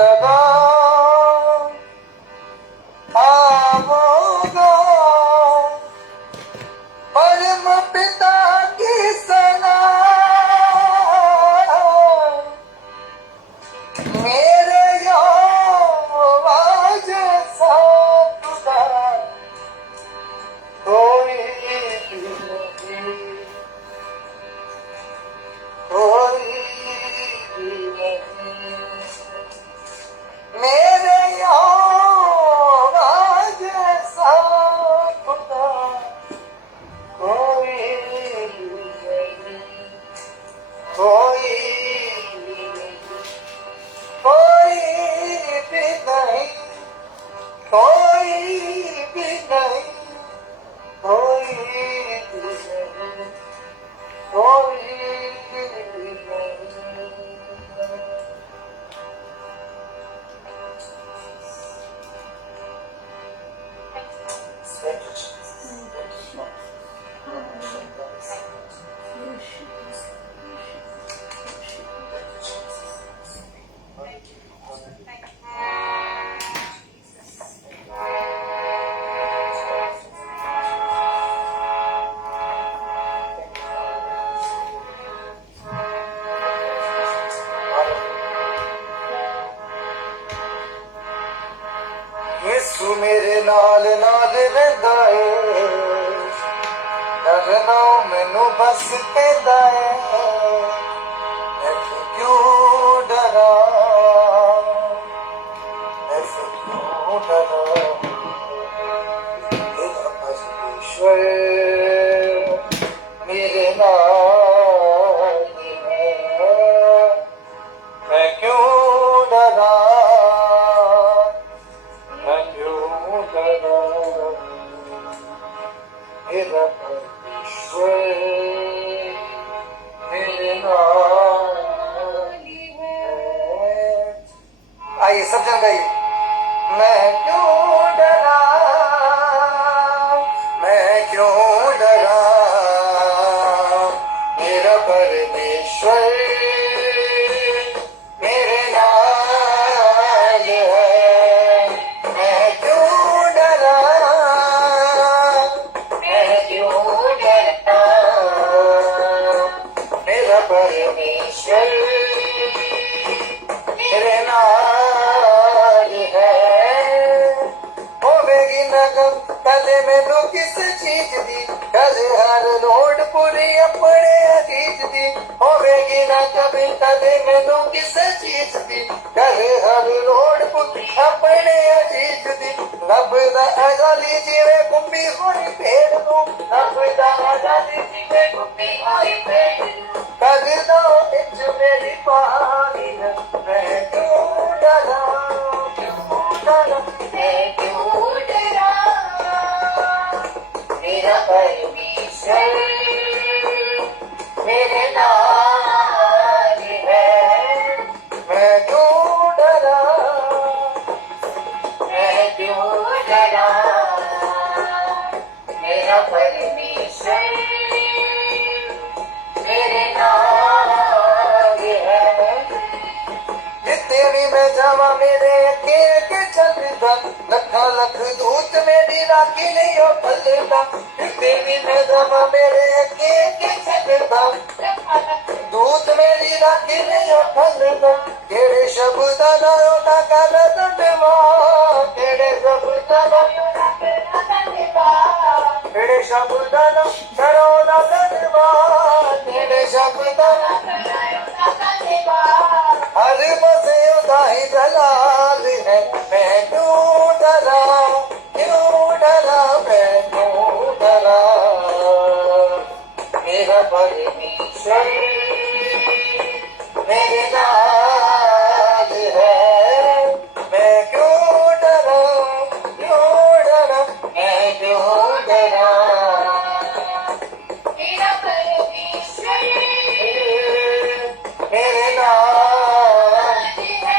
लगाओ आओगा परम पिता की सना मेरे यहोवा जैसा खुदा कोई भी नहीं, कोई भी नहीं। मेरे यहोवा जैसा खुदा कोई भी नहीं, कोई भी नहीं, कोई भी नहीं, कोई भी नहीं, कोई भी नहीं, कोई भी नहीं। यीशु मेरे नाल नाल रहिंदा है डरना मैनू बस कहंदा है ऐसे क्यों डरा ऐसे क्यों डरा तेरा परमेश्वर मेरे नाल है मैं क्यों डरा मेरा परमेश्वर मेरे नाल है। आइए सब जन गाइए। मैं क्यों डरा मैं क्यों डरा मेरा परमेश्वर मेरे नाल है। मैं क्यों डरा परमेश्वर मेरे नाल है। होवेगी न गम कदे मैनू किस चीज दी कदे हर लोड़ पूरी अपने अजीज दी। होवेगी न कभी कदे मैनू किस चीज दी कदे हर लोड़ पूरी अपने अजीज दी। नभदा आजादी जिवे गुम्बी होई भेड़ नू नभदा आजादी जिवे गुम्बी होई भेड़ नू कदों इच मेरी पानी है। मैं क्यों डरा मैं क्यों डरा मेरा परमेश्वर मेरे नाल है। मैं क्यों डरा मैं क्यों डरा मेरा परमेश्वर मेरे नाल है। जितनी मैं जावा मेरे अगे अगे चलदा लखा लख दूत मेरी राखी नहीं हो फलदा। जितनी मैं जावा मेरे अगे अगे चलदा दूत मेरी राखी नहीं हो फलदा। केड़े शब्द ना ओदा कर दंडवा केड़े शब्द ना केड़े शब्द ना करो ना दंडवा केड़े शब्द हर बसे उदाही दलाल है। मैं क्यों डरा मैं क्यों डरा मेरा परमेश्वर मेरे नाल है। मैं क्यों डरा मैं क्यों डरा मेरा परमेश्वर मेरे नाल है।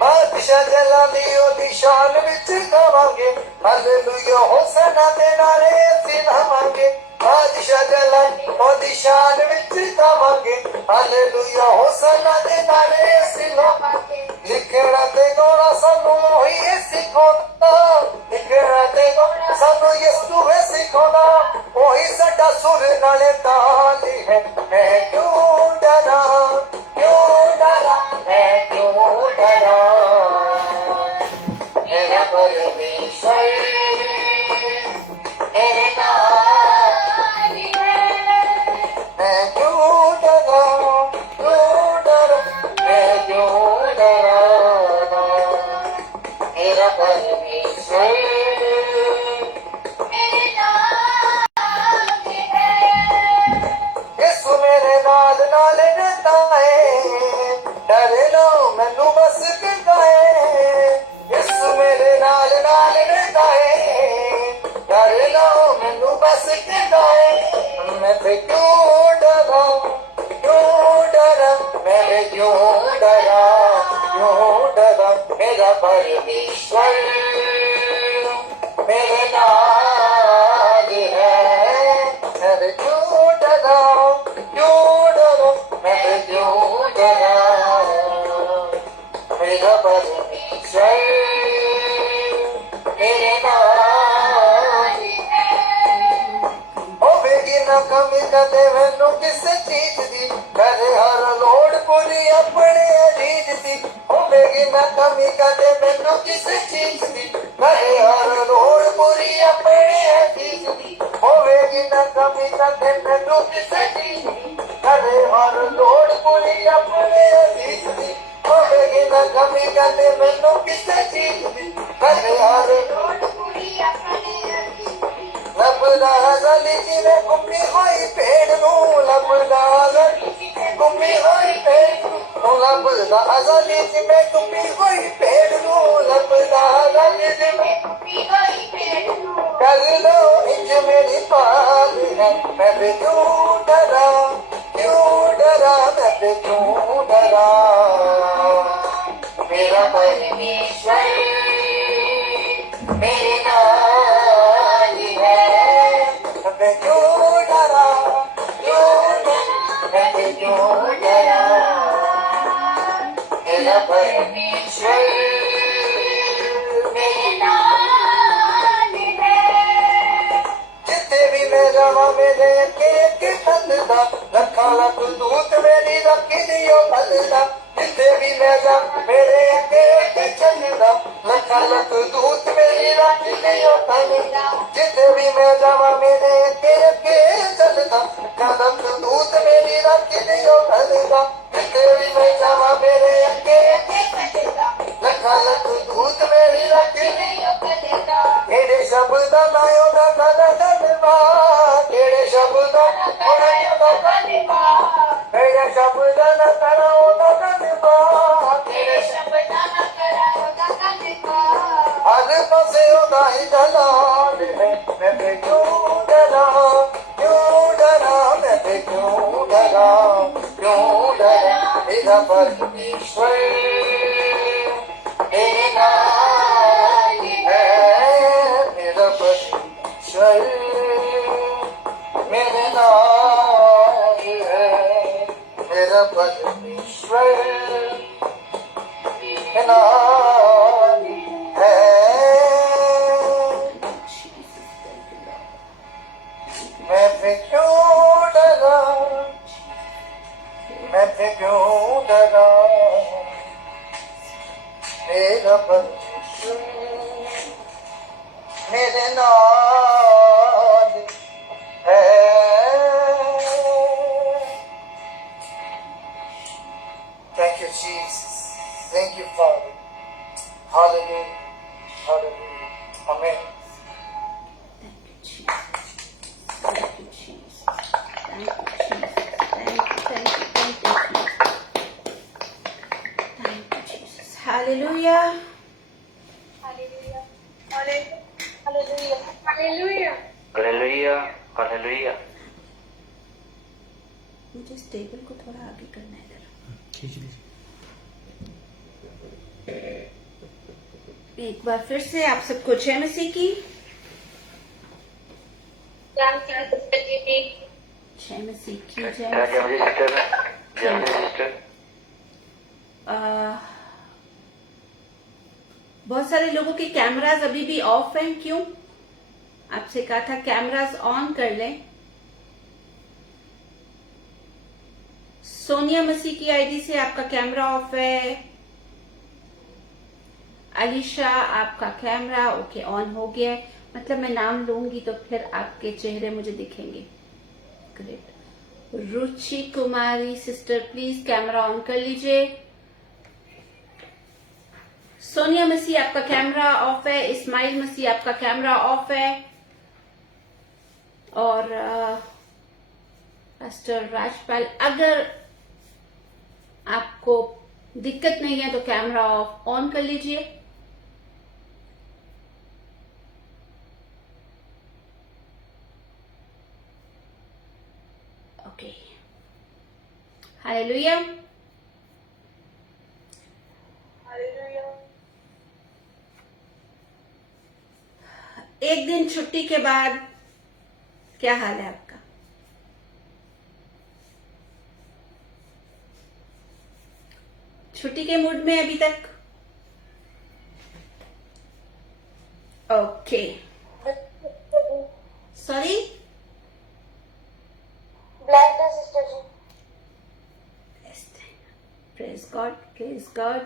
बादशाह जलाली ओदी शान विच गावांगे हालेलुया होसना दे नारे असीं लावांगे। बादशाह जलाली ओदी शान विच गावांगे हालेलुया होसना दे नारे असीं लावांगे। ਗਾਉਣਾ ਸਾਨੂੰ ਉਹੀ ਸਿਖਾਉਂਦਾ, ਲਿਖਣਾ ਤੇ ਗਾਉਣਾ ਸਾਨੂੰ ਯਿਸੂ ਹੈ ਸਿਖਾਉਂਦਾ, ਉਹੀ ਸਾਡਾ ਸੁਰ ਨਾਲੇ ਤਾਲ ਹੈ। ਮੈਂ ਕਿਉਂ ਡਰਾਂ, ਕਿਉਂ ਡਰਾਂ, ਮੈਂ ਕਿਉਂ ਡਰਾਂ, ਮੇਰਾ ਪਰਮੇਸ਼ਵਰ ਮੇਰੇ ਨਾਲ ਹੈ। ਮੈਂ ਕਿਉਂ ਡਰਾਂ, ਕਿਉਂ ਡਰਾਂ, ਮੈਂ ਕਿਉਂ ਡਰਾਂ, ਮੇਰਾ ਪਰਮੇਸ਼ਵਰ ਮੇਰੇ ਨਾਲ ਹੈ। ਯਿਸੂ ਮੇਰੇ ਨਾਲ ਨਾਲ ਰਹਿੰਦਾ ਏ, ਡਰੇ ਨਾ ਮੈਨੂੰ ਬਸ ਕਹਿੰਦਾ ਏ। ਯਿਸੂ ਮੇਰੇ ਨਾਲ ਨਾਲ ਰਹਿੰਦਾ ਏ, ਡਰੇ ਨਾ ਮੈਨੂੰ ਬਸ ਕਹਿੰਦਾ ਏ। ਮੈਂ ਤੇ ਕਿਉਂ ਡਰਾਂ, ਕਿਉਂ ਡਰਾਂ, ਮੈਂ ਕਿਉਂ ਡਰਾਂ, ਕਿਉਂ ਡਰਾਂ, ਮੇਰਾ ਪਰਮੇਸ਼ਵਰ ਮੇਰੇ ਨਾਲ ਹੈ। ਮੈਂ ਕਿਉਂ ਡਰਾਂ, ਕਿਉਂ ਡਰਾਂ, ਮੈਂ ਕਿਉਂ ਡਰਾਂ, ਮੇਰਾ ਪਰਮੇਸ਼ਵਰ ਮੇਰੇ ਨਾਲ ਹੈ। ਹੋਵੇਗੀ ਨਾ ਕਮੀ ਕਦੇ ਮੈਨੂੰ ਕਿਸੇ ਚੀਜ਼ ਦੀ, ਕਦੇ ਹਰ ਲੋੜ ਪੂਰੀ ਆਪਣੇ ਅਜੀਜ਼ ਦੀ। ਹੋਵੇਗੀ ਨਾ ਕਮੀ ਕਦੇ ਮੈਨੂੰ ਕਿਸੇ ਚੀਜ਼ ਦੀ, ਕਦੇ ਹਰ ਲੋੜ ਪੂਰੀ ਆਪਣੇ ਅਜੀਜ਼ ਦੀ। ਹੋਵੇਗੀ ਨਾ ਕਮੀ ਕਦੇ ਮੈਨੂੰ ਕਿਸੇ ਚੀਜ਼ ਦੀ, ਕਦੇ ਹਰ ਲੋੜ ਪੂਰੀ ਆਪਣੇ ਅਜੀਜ਼ ਦੀ। ਹੋਵੇਗੀ ਨਾ ਕਮੀ ਕਦੇ ਮੈਨੂੰ ਕਿਸੇ ਚੀਜ਼ ਦੀ, ਕਦੇ ਹਰ ਲੋੜ ਪੂਰੀ ਆਪਣੇ ਅਜੀਜ਼ ਦੀ। ਲੱਭਦਾ ਗਲੀ ਜਿਵੇਂ ਗੁੰਮੀ ਹੋਈ ਭੇਡ ਨੂੰ, ਲੱਭਦਾ ਗਲੀ ਜਿਵੇਂ ਗੁੰਮੀ ਹੋਈ ਭੇਡ ਨੂੰ, ਲੱਭਦਾ ਗਲੀ ਜਿਵੇਂ ਗੁੰਮੀ ਹੋਈ ਭੇਡ ਨੂੰ, ਲੱਭਦਾ ਗਲੀ ਜਿਵੇਂ ਗੁੰਮੀ ਹੋਈ ਭੇਡ ਨੂੰ। ਕਰ ਲੋ ਇੰਜ ਮੇਰੀ ਪਾਲ ਹੈ, ਮੈਂ ਵੀ ਕਿਉਂ ਡਰਾਂ, ਕਿਉਂ ਡਰਾਂ, ਮੈਂ ਵੀ ਕਿਉਂ ਡਰਾਂ, ਮੇਰਾ ਪਰਮੇਸ਼ਵਰ ਮੇਰੇ ਨਾਲ ਹੈ। ਮੈਂ ਕਿਉਂ ਡਰਾਂ, ਕਿਉਂ ਡਰਾਂ, ਮੈਂ ਕਿਉਂ ਡਰਾਂ, ਮੇਰਾ ਪਰਮੇਸ਼ਵਰ ਮੇਰੇ ਨਾਲ ਹੈ। ਜਿੱਥੇ ਵੀ ਮੈਂ ਜਾਵਾਂ ਮੇਰੇ ਅੱਗੇ ਅੱਗੇ ਚੱਲਦਾ, ਲੱਖਾਂ ਲੱਖ ਦੂਤ ਮੇਰੀ ਰੱਖੀ ਦਿਓ ਭਲਦਾ। ਜਿੱਥੇ ਵੀ ਮੈਂ ਜਾਵਾਂ ਮੇਰੇ ਅੱਗੇ ਅੱਗੇ ਚੱਲਦਾ, ਲੱਖਾਂ ਲੱਖ ਦੂਤ ਮੇਰੀ ਰੱਖੀ ਦਿਓ ਭਲਦਾ। ਜਿੱਥੇ ਵੀ ਮੈਂ ਜਾਵਾਂ ਮੇਰੇ ਅੱਗੇ ਅੱਗੇ ਚੱਲਦਾ, ਲੱਖਾਂ ਲੱਖ ਦੂਤ ਮੇਰੀ ਰੱਖੀ ਦਿਓ ਭਲਦਾ। ਜਿੱਥੇ ਵੀ ਮੈਂ ਜਾਵਾਂ ਮੇਰੇ ਅੱਗੇ ਅੱਗੇ ਚੱਲਦਾ, ਲੱਖਾਂ ਲੱਖ ਦੂਤ ਮੇਰੀ ਰੱਖੀ ਦਿਓ ਭਲਦਾ। ਕਿਹੜੇ ਸ਼ਬਦਾਂ ਨਾਲ ਉਹਦਾ ਧੰਨਵਾਦ, ਕਿਹੜੇ ਸ਼ਬਦਾਂ ਉਹਦਾ ਧੰਨਵਾਦ, ਕਿਹੜੇ ਸ਼ਬਦਾਂ ਨਾਲ ਕਰਾਂ ਉਹਦਾ ਧੰਨਵਾਦ, ਕਿਹੜੇ ਸ਼ਬਦਾਂ ਨਾਲ ਕਰਾਂ ਉਹਦਾ ਧੰਨਵਾਦ। ਹਰ ਪਾਸੇ ਉਹਦਾ ਹੀ ਜਲਾਲ ਹੈ, ਮੈਂ ਤੇ ਕਿਉਂ ਡਰਾਂ, ਕਿਉਂ ਡਰਾਂ, ਮੈਂ ਤੇ ਕਿਉਂ ਡਰਾਂ, ਕਿਉਂ ਡਰਾਂ, ਮੇਰਾ ਪਰਮੇਸ਼ਵਰ ਮੇਰੇ ਨਾਲ ਹੈ। ਮੇਰਾ ਪਰਮੇਸ਼ਵਰ ਮੇਰੇ ਨਾਲ ਹੈ, ਮੇਰਾ ਪਰਮੇਸ਼ਵਰ ਮੇਰੇ ਨਾਲ ਹੈ। मैं फिर क्यों डरा, मैं फिर क्यों डरा, मेरा परमेश्वर मेरे नाल है। Thank you, Jesus. Thank you, Father. Hallelujah. Hallelujah. Amen. Hallelujah. Hallelujah. Hallelujah. Hallelujah. Hallelujah hallelujah. मुझे इस टेबल को थोड़ा आगे करना है इधर। खींच लीजिए। एक बार फिर से आप सबको जय मसीह की। जय मसीह की जय। जय मसीह सिस्टर, जय मसीह सिस्टर। बहुत सारे लोगों के कैमरास अभी भी ऑफ हैं, क्यों? आपसे कहा था कैमरास ऑन कर लें। सोनिया मसीह की आईडी से आपका कैमरा ऑफ है। अलीशा, आपका कैमरा ओके ऑन हो गया है, मतलब मैं नाम लूंगी तो फिर आपके चेहरे मुझे दिखेंगे। Great. Ruchi Kumari sister, please camera on कर लीजिए। सोनिया मसीह, आपका कैमरा ऑफ है। इस्माइल मसीह, आपका कैमरा ऑफ है। और पास्टर राजपाल, अगर आपको दिक्कत नहीं है तो कैमरा ऑफ ऑन कर लीजिए। Okay, hallelujah. हालेलुया। एक दिन छुट्टी के बाद क्या हाल है आपका? छुट्टी के मूड में अभी तक? Okay, sorry, black day sister ji. Praise God, praise God.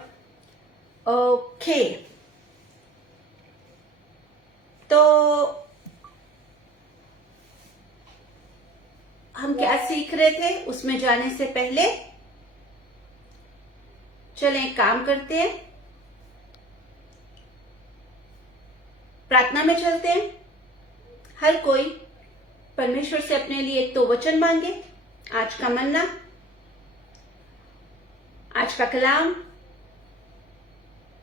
Okay, तो हम क्या सीख रहे थे उसमें जाने से पहले चलें एक काम करते हैं, प्रार्थना में चलते हैं। हर कोई परमेश्वर से अपने लिए एक तो वचन मांगे, आज का मन्ना, आज का कलाम,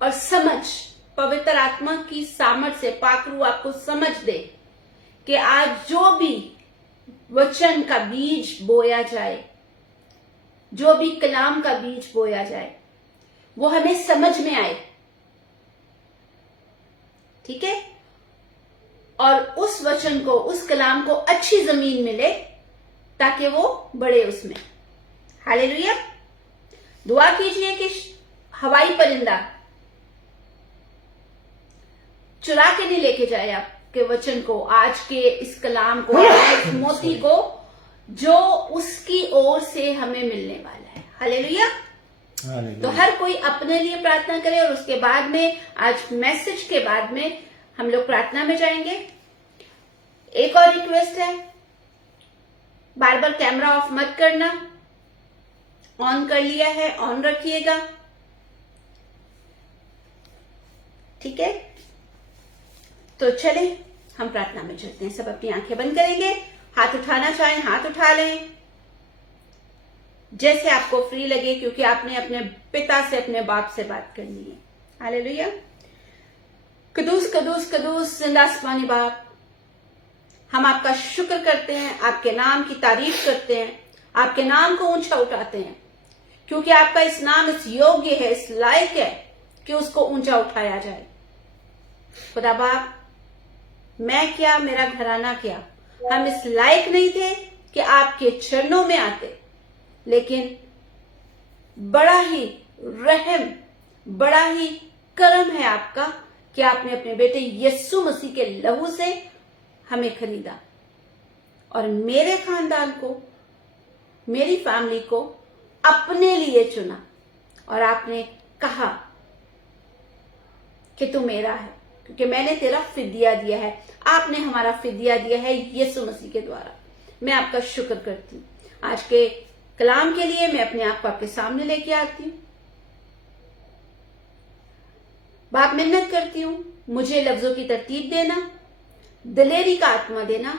और समझ, पवित्र आत्मा की सामर्थ से पाकरू आपको समझ दे कि आज जो भी वचन का बीज बोया जाए, जो भी कलाम का बीज बोया जाए, वो हमें समझ में आए, ठीक है? और उस वचन को, उस कलाम को अच्छी जमीन मिले ताकि वो बढ़े उसमें। हालेलुया। दुआ कीजिए कि हवाई परिंदा चुरा के नहीं लेके जाए आपके वचन को, आज के इस कलाम को, इस मोती को जो उसकी ओर से हमें मिलने वाला है। हालेलुया। तो हर कोई अपने लिए प्रार्थना करे और उसके बाद में, आज मैसेज के बाद में हम लोग प्रार्थना में जाएंगे। एक और रिक्वेस्ट है, बार बार कैमरा ऑफ मत करना, ऑन कर लिया है ऑन रखिएगा, ठीक है? तो चले हम प्रार्थना में चलते हैं। सब अपनी आंखें बंद करेंगे, हाथ उठाना चाहें हाथ उठा लें, जैसे आपको फ्री लगे, क्योंकि आपने अपने पिता से, अपने बाप से बात करनी है। हालेलुया। कदूस कदूस कदूस जिंदा आसमानी बाप, हम आपका शुक्र करते हैं, आपके नाम की तारीफ करते हैं, आपके नाम को ऊंचा उठाते हैं, क्योंकि आपका इस नाम इस योग्य है, इस लायक है कि उसको ऊंचा उठाया जाए। खुदा बाप, मैं क्या, मेरा घराना क्या, हम इस लायक नहीं थे कि आपके चरणों में आते, लेकिन बड़ा ही रहम, बड़ा ही करम है आपका कि आपने अपने बेटे यीशु मसीह के लहू से हमें खरीदा और मेरे खानदान को, मेरी फैमिली को अपने लिए चुना, और आपने कहा कि तू मेरा है, क्योंकि मैंने तेरा फिदिया दिया है। आपने हमारा फिदिया दिया है यीशु मसीह के द्वारा। मैं आपका शुक्र करती हूँ। आज के कलाम के लिए मैं अपने आप को आपके सामने लेके आती हूँ। बाप, मिन्नत करती हूँ, मुझे लफ्जों की तरतीब देना, दिलेरी का आत्मा देना,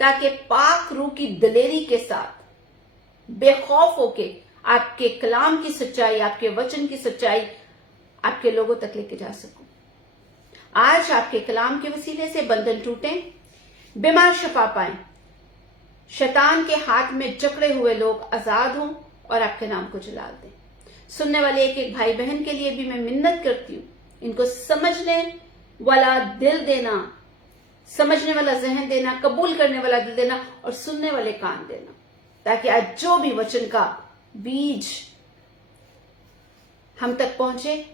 ताकि पाक रूह की दिलेरी के साथ बेखौफ होके आपके कलाम की सच्चाई, आपके वचन की सच्चाई आपके लोगों तक लेके जा सकूं। आज आपके कलाम के वसीले से बंधन टूटे, बीमार शफा पाएं, शैतान के हाथ में जकड़े हुए लोग आजाद हों और आपके नाम को जलाल दें। सुनने वाले एक एक भाई बहन के लिए भी मैं मिन्नत करती हूँ, इनको समझने वाला दिल देना, समझने वाला जहन देना, कबूल करने वाला दिल देना और सुनने वाले कान देना, ताकि आज जो भी वचन का बीज हम तक पहुंचे,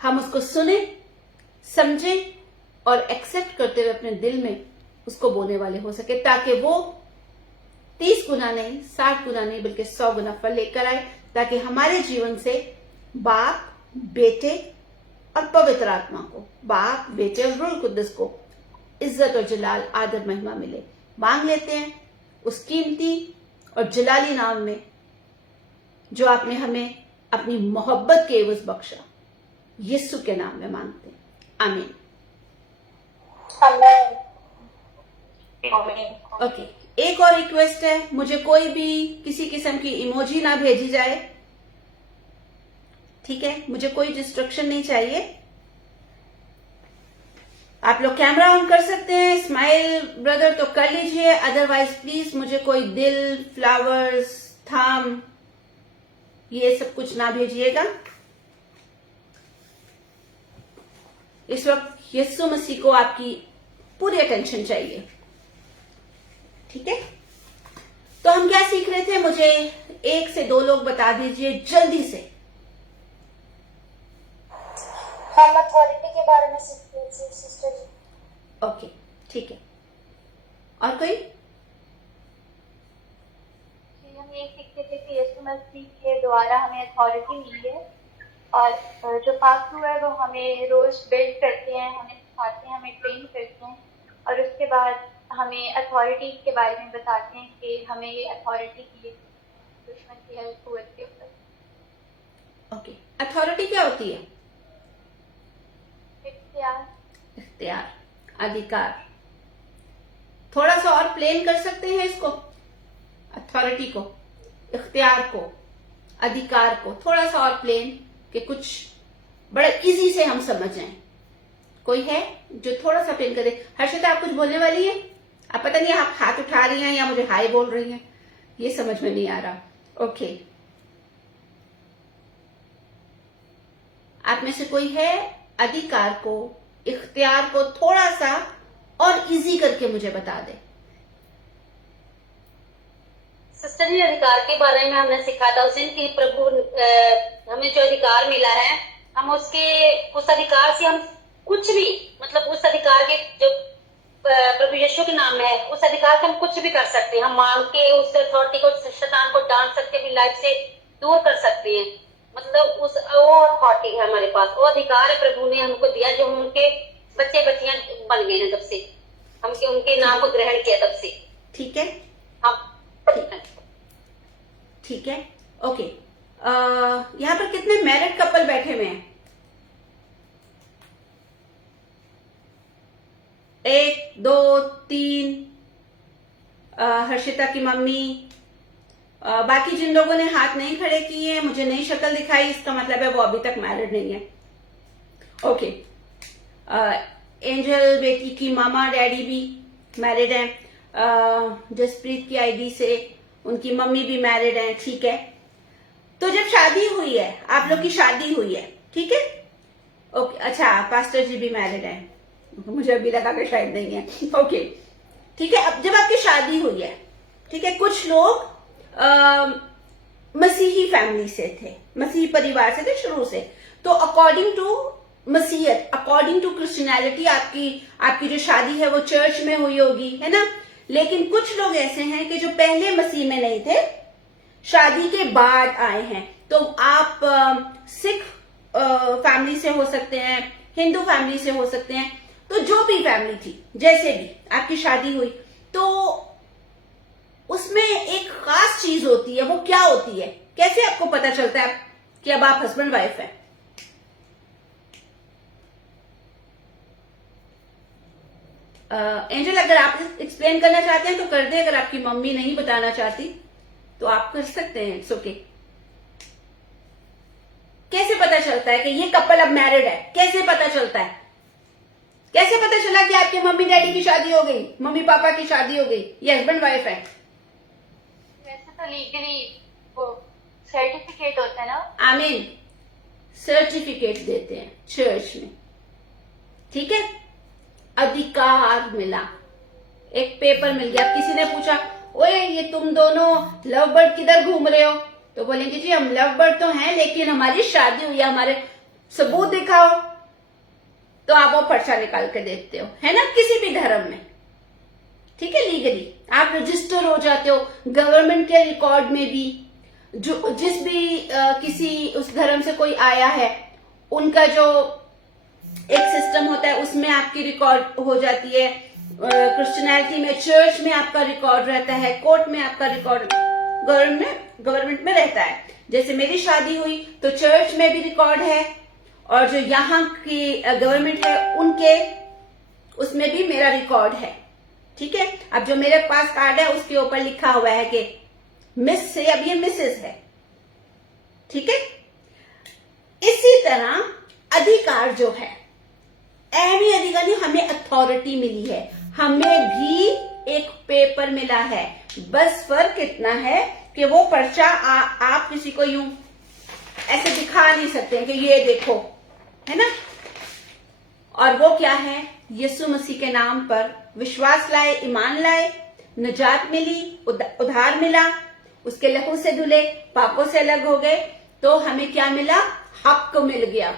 हम उसको सुने समझें और एक्सेप्ट करते हुए अपने दिल में उसको बोलने वाले हो सके, ताकि वो 30 गुना नहीं, 60 गुना नहीं, बल्कि 100 गुना फल लेकर आए, ताकि हमारे जीवन से बाप, बेटे और पवित्र आत्मा को, बाप, बेटे और रूह कुद्दुस को इज्जत और जलाल, आदर, महिमा मिले। मांग लेते हैं उस कीमती और जलाली नाम में जो आपने हमें अपनी मोहब्बत के एवज बख्शा, यीशु के नाम में मांगते हैं, आमीन। आमीन। आमीन। ओके, एक और रिक्वेस्ट है, मुझे कोई भी किसी किस्म की इमोजी ना भेजी जाए, ठीक है? मुझे कोई डिस्ट्रक्शन नहीं चाहिए। आप लोग कैमरा ऑन कर सकते हैं, स्माइल ब्रदर तो कर लीजिए, अदरवाइज प्लीज मुझे कोई दिल, फ्लावर्स, थम, ये सब कुछ ना भेजिएगा। इस वक्त यीशु मसीह को आपकी पूरी अटेंशन चाहिए, ठीक है? तो हम क्या सीख रहे थे? मुझे 1 से 2 लोग बता दीजिए जल्दी से। हम अथॉरिटी के बारे में सीखते हैं सिस्टर जी। ओके, ठीक है। और कोई? हम ये सीखते थे कि यीशु मसीह के द्वारा हमें अथॉरिटी मिली है, और जो पास्टू है वो हमें रोज बिल्ड करते हैं, हमें सिखाते हैं, हमें ट्रेन करते हैं, और उसके बाद हमें अथॉरिटी के बारे में बताते हैं कि हमें ये अथॉरिटी की दुश्मन की हेल्प हुए के ऊपर। ओके, अथॉरिटी क्या होती है? इख्तियार, अधिकार। थोड़ा सा और प्लेन कर सकते हैं इसको, अथॉरिटी को, इख्तियार को, अधिकार को थोड़ा सा और प्लेन, कि कुछ बड़ा इजी से हम समझ जाएं। कोई है जो थोड़ा सा प्लेन करे? हर्षिता, आप कुछ बोलने वाली है? आप पता नहीं आप हाथ उठा रही हैं या मुझे हाय बोल रही हैं, ये समझ में नहीं आ रहा। ओके, आप में से कोई है अधिकार को, इख्तियार को थोड़ा सा और इजी करके मुझे बता दे? सिस्टर जी, अधिकार के बारे में हमने सीखा था उस दिन कि प्रभु हमें जो अधिकार मिला है, हम उस अधिकार से हम कुछ भी, मतलब उस अधिकार के जो प्रभु यीशु के नाम में है, उस अधिकार से हम कुछ भी कर सकते हैं। हम मांग के उस अथॉरिटी को, शैतान को डांट सकते हैं, अपनी लाइफ से दूर कर सकते हैं। मतलब वो अथॉरिटी है हमारे पास, वो अधिकार है प्रभु ने हमको दिया, जो हम उनके बच्चे बच्चियां बन गए हैं जब से हमके उनके नाम को ग्रहण किया तब से। ठीक है, हम ठीक है, ओके। यहाँ पर कितने मैरिड कपल बैठे हुए हैं? 1 2 3, हर्षिता की मम्मी। बाकी जिन लोगों ने हाथ नहीं खड़े किए, मुझे नई शक्ल दिखाई, इसका मतलब है वो अभी तक मैरिड नहीं है। ओके, एंजल बेटी की मामा डैडी भी मैरिड हैं। जसप्रीत की आईडी से उनकी मम्मी भी मैरिड हैं, ठीक है। तो जब शादी हुई है, आप लोग की शादी हुई है, ठीक है, ओके। अच्छा, पास्टर जी भी मैरिड हैं, मुझे अभी लगा कि शायद नहीं है, ओके, ठीक है। अब जब आपकी शादी हुई है, ठीक है, कुछ लोग मसीही फैमिली से थे, मसीही परिवार से थे शुरू से, तो अकॉर्डिंग टू मसीहत, अकॉर्डिंग टू क्रिश्चियनिटी आपकी जो शादी है वो चर्च में हुई होगी, है ना। लेकिन कुछ लोग ऐसे हैं कि जो पहले मसीह में नहीं थे, शादी के बाद आए हैं। तो आप सिख फैमिली से हो सकते हैं, हिंदू फैमिली से हो सकते हैं, तो जो भी फैमिली थी, जैसे भी आपकी शादी हुई, तो उसमें एक खास चीज होती है। वो क्या होती है? कैसे आपको पता चलता है कि अब आप हस्बैंड वाइफ हैं? एंजल, अगर आप एक्सप्लेन करना चाहते हैं तो कर दे, अगर आपकी मम्मी नहीं बताना चाहती तो आप कर सकते हैं, इट्स ओके। कैसे पता चलता है कि ये कपल अब मैरिड है? कैसे पता चलता है? कैसे पता चला कि आपके मम्मी डैडी की शादी हो गई, मम्मी पापा की शादी हो गई, ये हस्बैंड वाइफ है? वैसे तो लीगली वो सर्टिफिकेट होता है ना। आमीन, सर्टिफिकेट देते हैं चर्च में, ठीक है। अधिकार मिला, एक पेपर मिल गया। किसी ने पूछा, ओए ये तुम दोनों लव बर्ड किधर घूम रहे हो? तो बोलेंगे जी हम लव बर्ड तो हैं, लेकिन हमारी शादी हुई है, हमारे सबूत दिखाओ। तो आप वो पर्चा निकाल के देखते हो, है ना, किसी भी धर्म में, ठीक है, लीगली आप रजिस्टर हो जाते हो गवर्नमेंट के रिकॉर्ड में भी। जो जिस भी किसी उस धर्म से कोई आया है, उनका जो एक सिस्टम होता है उसमें आपकी रिकॉर्ड हो जाती है। क्रिश्चियनिटी में चर्च में आपका रिकॉर्ड रहता है, कोर्ट में आपका रिकॉर्ड गवर्नमेंट में रहता है। जैसे मेरी शादी हुई तो चर्च में भी रिकॉर्ड है, और जो यहाँ की गवर्नमेंट है उनके उसमें भी मेरा रिकॉर्ड है, ठीक है। अब जो मेरे पास कार्ड है उसके ऊपर लिखा हुआ है कि मिस से अब ये मिसेस है, ठीक है। इसी तरह अधिकार जो है, एनी अधिकार नहीं, हमें अथॉरिटी मिली है, हमें भी एक पेपर मिला है। बस फर्क इतना है कि वो पर्चा आप किसी को यूं ऐसे दिखा नहीं सकते कि ये देखो, है ना। और वो क्या है, यीशु मसीह के नाम पर विश्वास लाए, ईमान लाए, निजात मिली, उद्धार मिला, उसके लहू से धुले, पापों से अलग हो गए, तो हमें क्या मिला, हक मिल गया।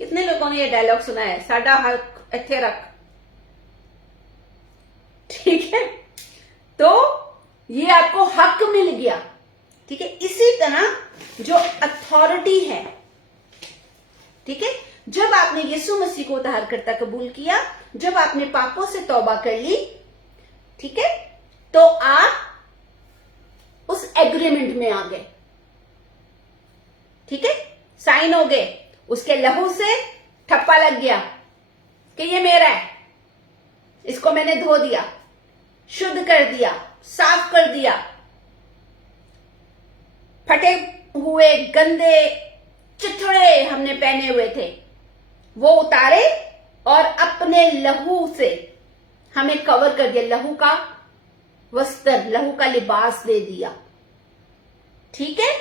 कितने लोगों ने ये डायलॉग सुना है, साडा हक इत्थे रख, ठीक है। तो ये आपको हक मिल गया, ठीक है। इसी तरह जो अथॉरिटी है, ठीक है, जब आपने यीशु मसीह को उद्धारकर्ता कबूल किया, जब आपने पापों से तौबा कर ली, ठीक है, तो आप उस एग्रीमेंट में आ गए, ठीक है, साइन हो गए, उसके लहू से ठप्पा लग गया कि ये मेरा है, इसको मैंने धो दिया, शुद्ध कर दिया, साफ कर दिया, फटे हुए गंदे चिथड़े हमने पहने हुए थे वो उतारे और अपने लहू से हमें कवर कर दिया, लहू का वस्त्र, लहू का लिबास दे दिया, ठीक है।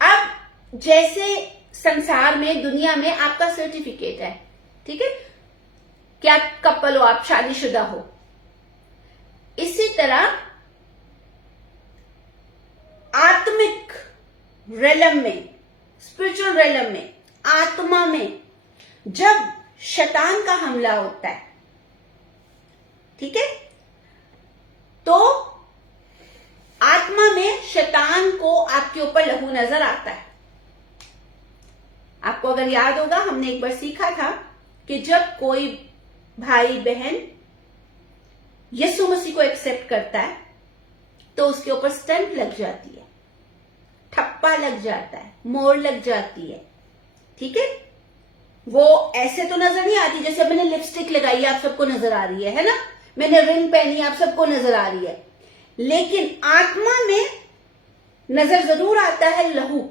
अब जैसे संसार में, दुनिया में आपका सर्टिफिकेट है, ठीक है, कि आप कपल हो, आप शादीशुदा हो, इसी तरह आत्मिक रेलम में, स्पिरिचुअल रेलम में, आत्मा में जब शैतान का हमला होता है, ठीक है, तो आत्मा में शैतान को आपके ऊपर लहू नजर आता है। आपको अगर याद होगा, हमने एक बार सीखा था कि जब कोई भाई बहन यीशु मसीह को एक्सेप्ट करता है तो उसके ऊपर स्टैंप लग जाती है, ठप्पा लग जाता है, मोहर लग जाती है, ठीक है। वो ऐसे तो नजर नहीं आती, जैसे मैंने लिपस्टिक लगाई आप सबको नजर आ रही है ना, मैंने रिंग पहनी आप सबको नजर आ रही है, लेकिन आत्मा में नजर जरूर आता है लहू।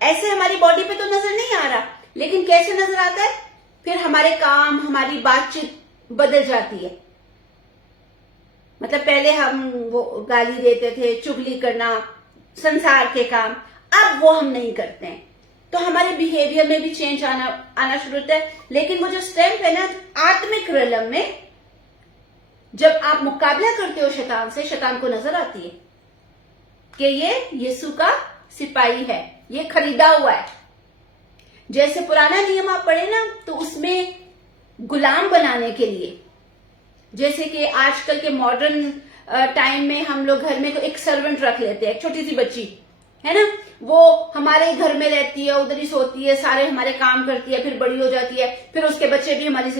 ऐसे हमारी बॉडी पे तो नजर नहीं आ रहा, लेकिन कैसे नजर आता है, फिर हमारे काम, हमारी बातचीत बदल जाती है। मतलब पहले हम वो गाली देते थे, चुगली करना, संसार के काम, अब वो हम नहीं करते हैं, तो हमारे बिहेवियर में भी चेंज आना शुरू होता है। लेकिन वो जो स्टैंप है ना, आत्मिक रेलम में जब आप मुकाबला करते हो शैतान से, शैतान को नजर आती है कि ये यीशु का सिपाही है, ये खरीदा हुआ है। जैसे पुराना नियम आप पढ़े ना, तो उसमें गुलाम बनाने के लिए, जैसे कि आजकल के मॉडर्न टाइम में हम लोग घर में एक सर्वेंट रख लेते हैं, छोटी सी बच्ची है ना, वो हमारे घर में रहती है, उधर ही सोती है, सारे हमारे काम करती है, फिर बड़ी हो जाती है, फिर उसके बच्चे भी हमारी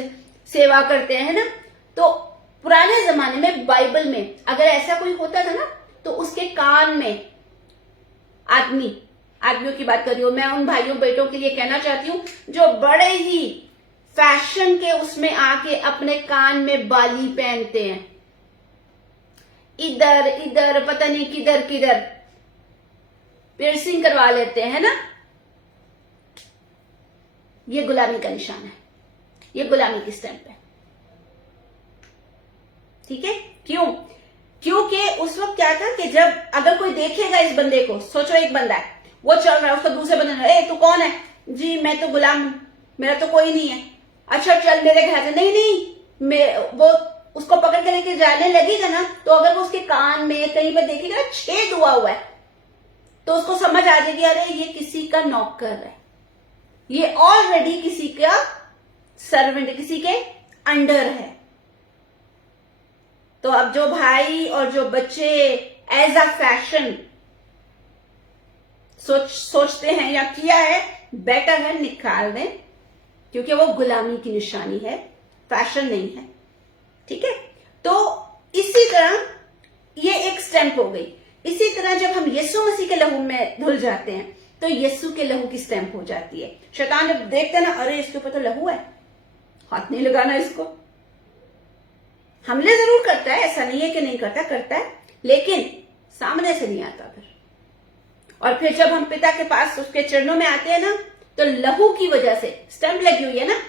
सेवा करते हैं, है ना। तो पुराने जमाने में बाइबल में अगर ऐसा कोई होता था ना, तो उसके कान में, आदमियों की बात कर रही हूं मैं, उन भाइयों बेटों के लिए कहना चाहती हूं जो बड़े ही फैशन के उसमें आके अपने कान में बाली पहनते हैं, इधर इधर पता नहीं किधर किधर पियर्सिंग करवा लेते हैं ना, ये गुलामी का निशान है, ये गुलामी की स्टैंप है, ठीक है। क्यों? क्योंकि उस वक्त क्या था कि जब अगर कोई देखेगा इस बंदे को, सोचो एक बंदा है, वो चल रहा है, उसका दूसरे बंदे ने, तू कौन है? जी मैं तो गुलाम हूं, मेरा तो कोई नहीं है। अच्छा चल मेरे घर से, नहीं वो उसको पकड़ के लेके जाने लगेगा ना, तो अगर वो उसके कान में कहीं पर देखेगा छेद हुआ है, तो उसको समझ आ जाएगी अरे ये किसी का नौकर है, ये ऑलरेडी किसी का सर्वेंट, किसी के अंडर है। तो अब जो भाई और जो बच्चे एज अ फैशन सोचते हैं या किया है, बेटर है निकाल दें, क्योंकि वो गुलामी की निशानी है, फैशन नहीं है। ठीक है, तो इसी तरह ये एक स्टैंप हो गई। इसी तरह जब हम यीशु मसीह के लहू में धुल जाते हैं तो यीशु के लहू की स्टैंप हो जाती है। शैतान जब देखते हैं ना, अरे इसके ऊपर तो लहू है, हाथ नहीं लगाना इसको, हमले जरूर करता है, ऐसा नहीं है कि नहीं करता, करता है, लेकिन सामने से नहीं आता फिर। और फिर जब हम पिता के पास उसके चरणों में आते हैं ना, तो लहू की वजह से स्टैंप लगी हुई है ना।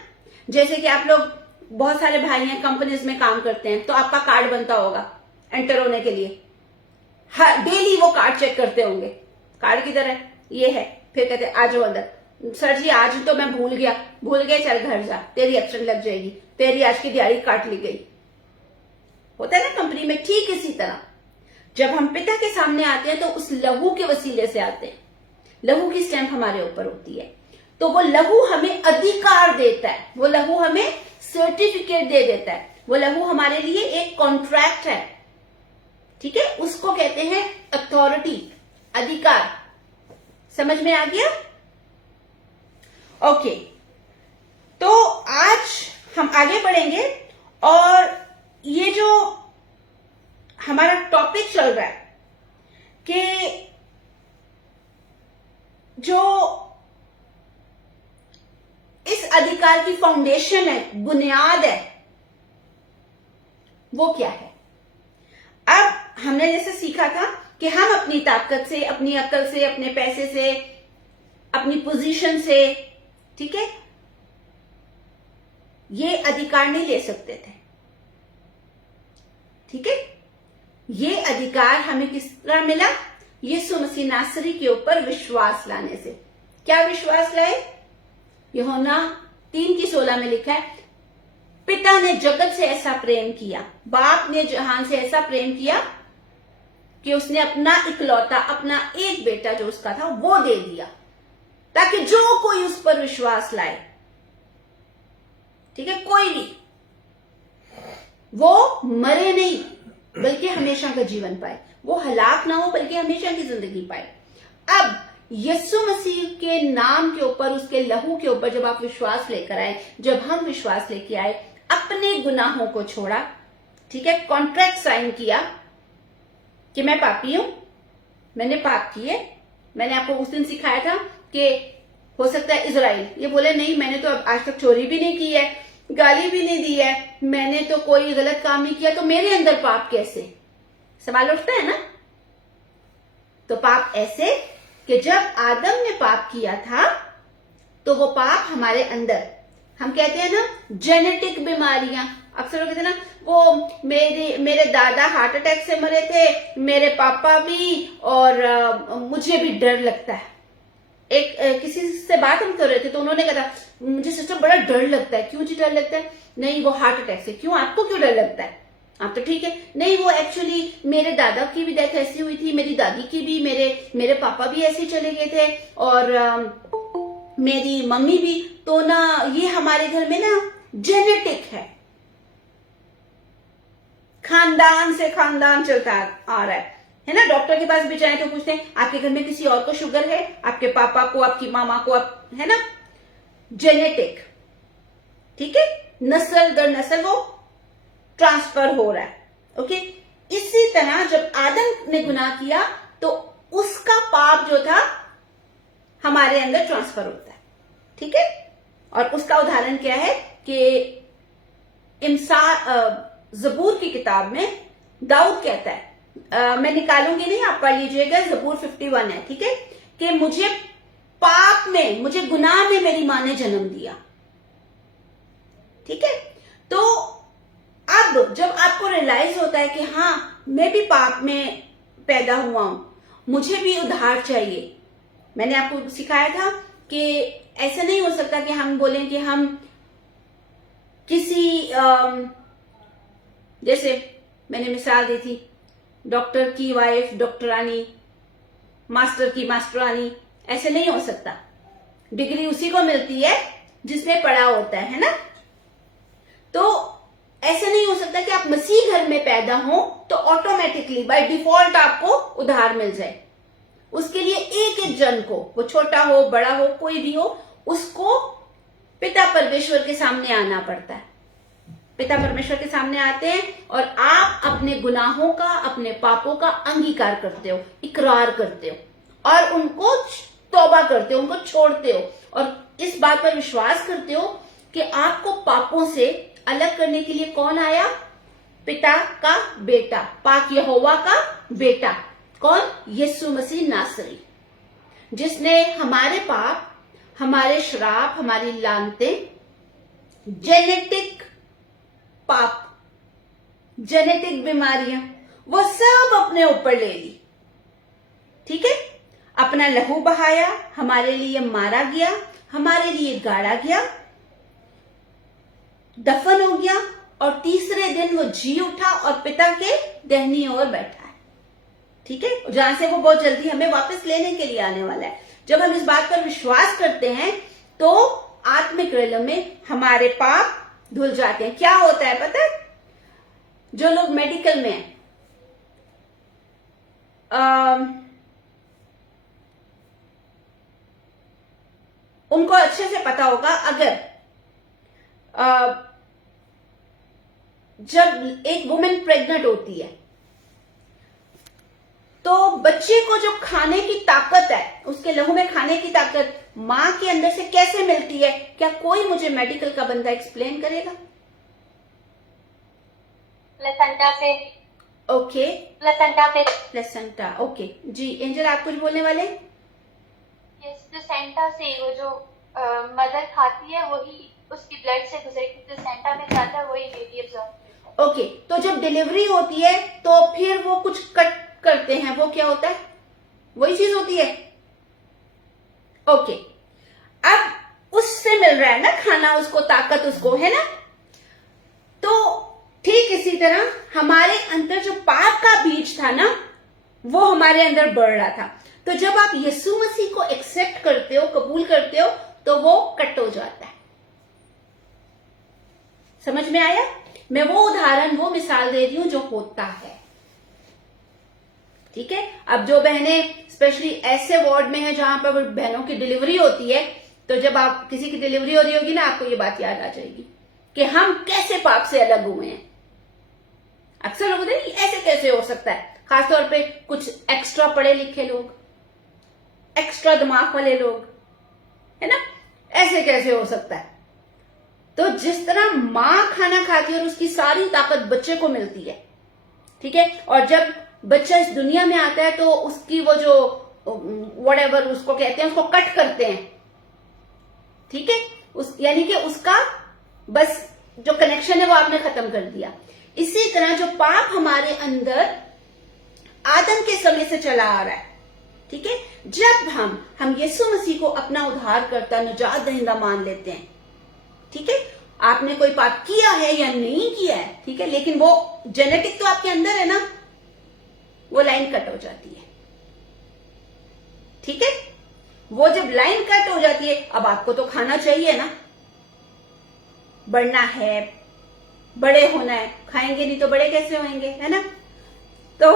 जैसे कि आप लोग, बहुत सारे भाई हैं कंपनीज में काम करते हैं, तो आपका कार्ड बनता होगा एंटर होने के लिए, डेली वो कार्ड चेक करते होंगे, कार्ड किधर है, ये है, फिर कहते आ जाओ अंदर। सर जी आज तो मैं भूल गया, चल घर जा, तेरी एब्सेंट लग जाएगी, तेरी आज की दिहाड़ी काट ली गई। होता है ना कंपनी में। ठीक इसी तरह जब हम पिता के सामने आते हैं तो उस लहू के वसीले से आते हैं, लहू की स्टैंप हमारे ऊपर होती है, तो वो लहू हमें अधिकार देता है, वो लहू हमें सर्टिफिकेट दे देता है, वो लहू हमारे लिए एक कॉन्ट्रैक्ट है। ठीक है, उसको कहते हैं अथॉरिटी, अधिकार। समझ में आ गया? ओके, तो आज हम आगे बढ़ेंगे और ये जो हमारा टॉपिक चल रहा है कि जो इस अधिकार की फाउंडेशन है, बुनियाद है, वो क्या है। अब हमने जैसे सीखा था कि हम अपनी ताकत से, अपनी अक्ल से, अपने पैसे से, अपनी पोजीशन से, ठीक है, ये अधिकार नहीं ले सकते थे। ठीक है, ये अधिकार हमें किस तरह मिला? यीशु मसीह नासरी के ऊपर विश्वास लाने से। क्या विश्वास लाए? यूहन्ना 3:16 में लिखा है, पिता ने जगत से ऐसा प्रेम किया, बाप ने जहान से ऐसा प्रेम किया कि उसने अपना इकलौता, अपना एक बेटा जो उसका था वो दे दिया, ताकि जो कोई उस पर विश्वास लाए, ठीक है, कोई भी, वो मरे नहीं बल्कि हमेशा का जीवन पाए, वो हलाक ना हो बल्कि हमेशा की जिंदगी पाए। अब यीशु मसीह के नाम के ऊपर, उसके लहू के ऊपर जब आप विश्वास लेकर आए, जब हम विश्वास लेके आए, अपने गुनाहों को छोड़ा, ठीक है, कॉन्ट्रैक्ट साइन किया कि मैं पापी हूं, मैंने पाप किए। मैंने आपको उस दिन सिखाया था कि हो सकता है इजराइल ये बोले नहीं मैंने तो आज तक चोरी भी नहीं की है, गाली भी नहीं दी है, मैंने तो कोई गलत काम नहीं किया, तो मेरे अंदर पाप कैसे? सवाल उठता है ना। तो पाप ऐसे कि जब आदम ने पाप किया था तो वो पाप हमारे अंदर, हम कहते हैं ना जेनेटिक बीमारियां, अक्सर लोग कहते हैं ना वो मेरे दादा हार्ट अटैक से मरे थे, मेरे पापा भी, और मुझे भी डर लगता है। एक किसी से बात हम कर रहे थे तो उन्होंने कहा मुझे सिस्टर बड़ा डर लगता है। क्यों जी डर लगता है? नहीं वो हार्ट अटैक से। क्यों, आपको क्यों डर लगता है? आप तो ठीक है। नहीं वो एक्चुअली मेरे दादा की भी डेथ ऐसी हुई थी, मेरी दादी की भी, मेरे पापा भी ऐसे ही चले गए थे, और मेरी मम्मी भी, तो ना ये हमारे घर में ना जेनेटिक है, खानदान से खानदान चलता आ रहा है ना। डॉक्टर के पास भी जाए तो पूछते हैं आपके घर में किसी और को शुगर है, आपके पापा को, आपकी मामा को, है ना, जेनेटिक, ठीक है, नस्ल दर नस्ल वो ट्रांसफर हो रहा है। ओके, इसी तरह जब आदम ने गुनाह किया तो उसका पाप जो था हमारे अंदर ट्रांसफर होता है, ठीक है। और उसका उदाहरण क्या है कि जबूर की किताब में दाऊद कहता है, मैं निकालूंगी नहीं, आप पढ़ लीजिएगा, जबूर 51 है, ठीक है, कि मुझे पाप में, मुझे गुनाह में मेरी माँ ने जन्म दिया, ठीक है। तो अब जब आपको रियलाइज होता है कि हाँ मैं भी पाप में पैदा हुआ हूं, मुझे भी उद्धार चाहिए। मैंने आपको सिखाया था कि ऐसा नहीं हो सकता कि हम बोलें कि हम किसी जैसे मैंने मिसाल दी थी, डॉक्टर की वाइफ डॉक्टरानी, मास्टर की मास्टरानी, ऐसे नहीं हो सकता। डिग्री उसी को मिलती है जिसने पढ़ा होता है ना। तो ऐसे नहीं हो सकता कि आप मसीह घर में पैदा हो तो ऑटोमेटिकली बाय डिफॉल्ट आपको उधार मिल जाए। उसके लिए एक एक जन को, वो छोटा हो बड़ा हो कोई भी हो, उसको पिता परमेश्वर के सामने आना पड़ता है। पिता परमेश्वर के सामने आते हैं और आप अपने गुनाहों का, अपने पापों का अंगीकार करते हो, इकरार करते हो और उनको तौबा करते हो, उनको छोड़ते हो और इस बात पर विश्वास करते हो कि आपको पापों से अलग करने के लिए कौन आया? पिता का बेटा, पाक यहोवा का बेटा। कौन? यीशु मसीह नासरी, जिसने हमारे पाप, हमारे श्राप, हमारी लानतें, जेनेटिक पाप, जेनेटिक बीमारियां, वो सब अपने ऊपर ले ली। ठीक है, अपना लहू बहाया, हमारे लिए मारा गया, हमारे लिए गाड़ा गया, दफन हो गया और तीसरे दिन वो जी उठा और पिता के दाहिनी ओर बैठा है। ठीक है, जहां से वो बहुत जल्दी हमें वापस लेने के लिए आने वाला है। जब हम इस बात पर विश्वास करते हैं तो आत्मिक रेलों में हमारे पाप धुल जाते हैं। क्या होता है पता है? जो लोग मेडिकल में हैं, उनको अच्छे से पता होगा, अगर जब एक वुमेन प्रेग्नेंट होती है तो बच्चे को जो खाने की ताकत है, उसके लहू में खाने की ताकत मां के अंदर से कैसे मिलती है? क्या कोई मुझे मेडिकल का बंदा एक्सप्लेन करेगा? प्लेसेंटा से। ओके, प्लेसेंटा पे। प्लेसेंटा। ओके जी, एंजल आप कुछ बोलने वाले? यस, प्लेसेंटा से वो जो मदर खाती है वही उसकी ब्लड से गुजरती, प्लेसेंटा में जाता है, वही बेबी अब्सॉर्ब करता है। ओके, तो जब डिलीवरी होती है तो फिर वो कुछ कट करते हैं, वो क्या होता है? वही चीज होती है। ओके, अब उससे मिल रहा है ना खाना, उसको ताकत, उसको, है ना? तो ठीक इसी तरह हमारे अंदर जो पाप का बीज था ना, वो हमारे अंदर बढ़ रहा था। तो जब आप यीशु मसीह को एक्सेप्ट करते हो, कबूल करते हो, तो वो कट हो जाता है। समझ में आया? मैं वो उदाहरण, वो मिसाल दे रही हूं जो होता है। ठीक है, अब जो बहनें स्पेशली ऐसे वार्ड में हैं जहां पर बहनों की डिलीवरी होती है, तो जब आप किसी की डिलीवरी हो रही होगी ना, आपको ये बात याद आ जाएगी कि हम कैसे पाप से अलग हुए हैं। अक्सर लोग बोलते हैं ऐसे कैसे हो सकता है, खासतौर पे कुछ एक्स्ट्रा पढ़े लिखे लोग, एक्स्ट्रा दिमाग वाले लोग, है ना, ऐसे कैसे हो सकता है? तो जिस तरह मां खाना खाती है और उसकी सारी ताकत बच्चे को मिलती है, ठीक है, और जब बच्चा इस दुनिया में आता है तो उसकी वो जो व्हाटएवर उसको कहते हैं, उसको कट करते हैं, ठीक है, यानी कि उसका बस जो कनेक्शन है वो आपने खत्म कर दिया। इसी तरह जो पाप हमारे अंदर आदम के समय से चला आ रहा है, ठीक है, जब हम यीशु मसीह को अपना उद्धारकर्ता, निजात दहिंदा मान लेते हैं, ठीक है, आपने कोई पाप किया है या नहीं किया है, ठीक है, लेकिन वो जेनेटिक तो आपके अंदर है ना, वो लाइन कट हो जाती है। ठीक है, वो जब लाइन कट हो जाती है, अब आपको तो खाना चाहिए ना, बढ़ना है, बड़े होना है, खाएंगे नहीं तो बड़े कैसे होंगे, है ना? तो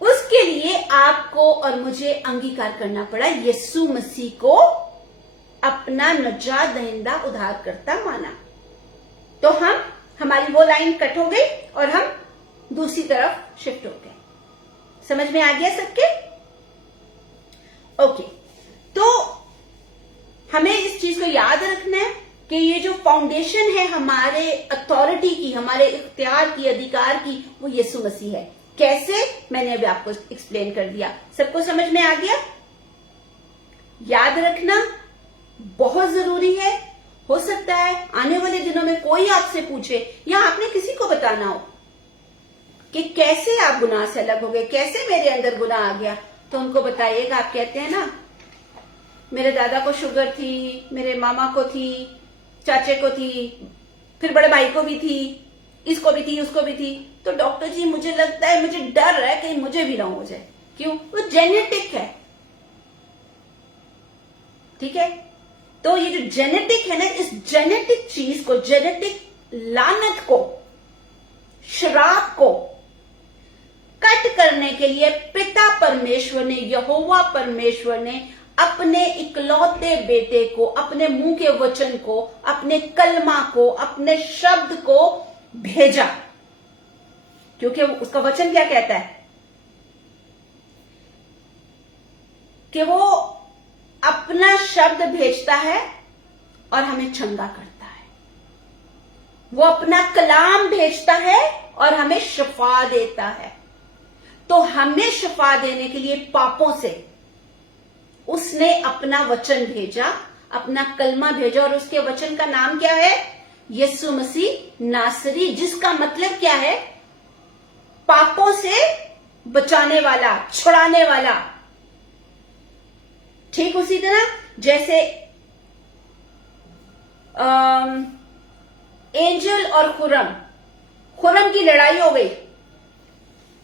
उसके लिए आपको और मुझे अंगीकार करना पड़ा, यीशु मसीह को अपना निजात दहिंदा उद्धारकर्ता माना। तो हमारी वो लाइन कट हो गई और हम दूसरी तरफ शिफ्ट हो गए। समझ में आ गया सबके? ओके, तो हमें इस चीज को याद रखना है कि ये जो फाउंडेशन है हमारे अथॉरिटी की, हमारे इख्तियार की, अधिकार की, वो यीशु मसीह है। कैसे? मैंने अभी आपको एक्सप्लेन कर दिया। सबको समझ में आ गया? याद रखना बहुत जरूरी है। हो सकता है आने वाले दिनों में कोई आपसे पूछे या आपने किसी को बताना हो कि कैसे आप गुनाह से अलग हो गए, कैसे मेरे अंदर गुनाह आ गया, तो उनको बताइएगा। आप कहते हैं ना, मेरे दादा को शुगर थी, मेरे मामा को थी, चाचे को थी, फिर बड़े भाई को भी थी, इसको भी थी, उसको भी थी, तो डॉक्टर जी मुझे लगता है, मुझे डर है कहीं मुझे भी ना हो जाए। क्यों? वो जेनेटिक है। ठीक है, तो ये जो जेनेटिक है ना, इस जेनेटिक चीज को, जेनेटिक लानत को, श्राप को कट करने के लिए पिता परमेश्वर ने, यहोवा परमेश्वर ने अपने इकलौते बेटे को, अपने मुंह के वचन को, अपने कलमा को, अपने शब्द को भेजा। क्योंकि उसका वचन क्या कहता है कि वो अपना शब्द भेजता है और हमें चंगा करता है। वो अपना कलाम भेजता है और हमें शफा देता है। तो हमें शफा देने के लिए पापों से उसने अपना वचन भेजा, अपना कलमा भेजा, और उसके वचन का नाम क्या है? यीशु मसीह नासरी, जिसका मतलब क्या है? पापों से बचाने वाला, छुड़ाने वाला। ठीक उसी तरह जैसे एंजल और खुरम की लड़ाई हो गई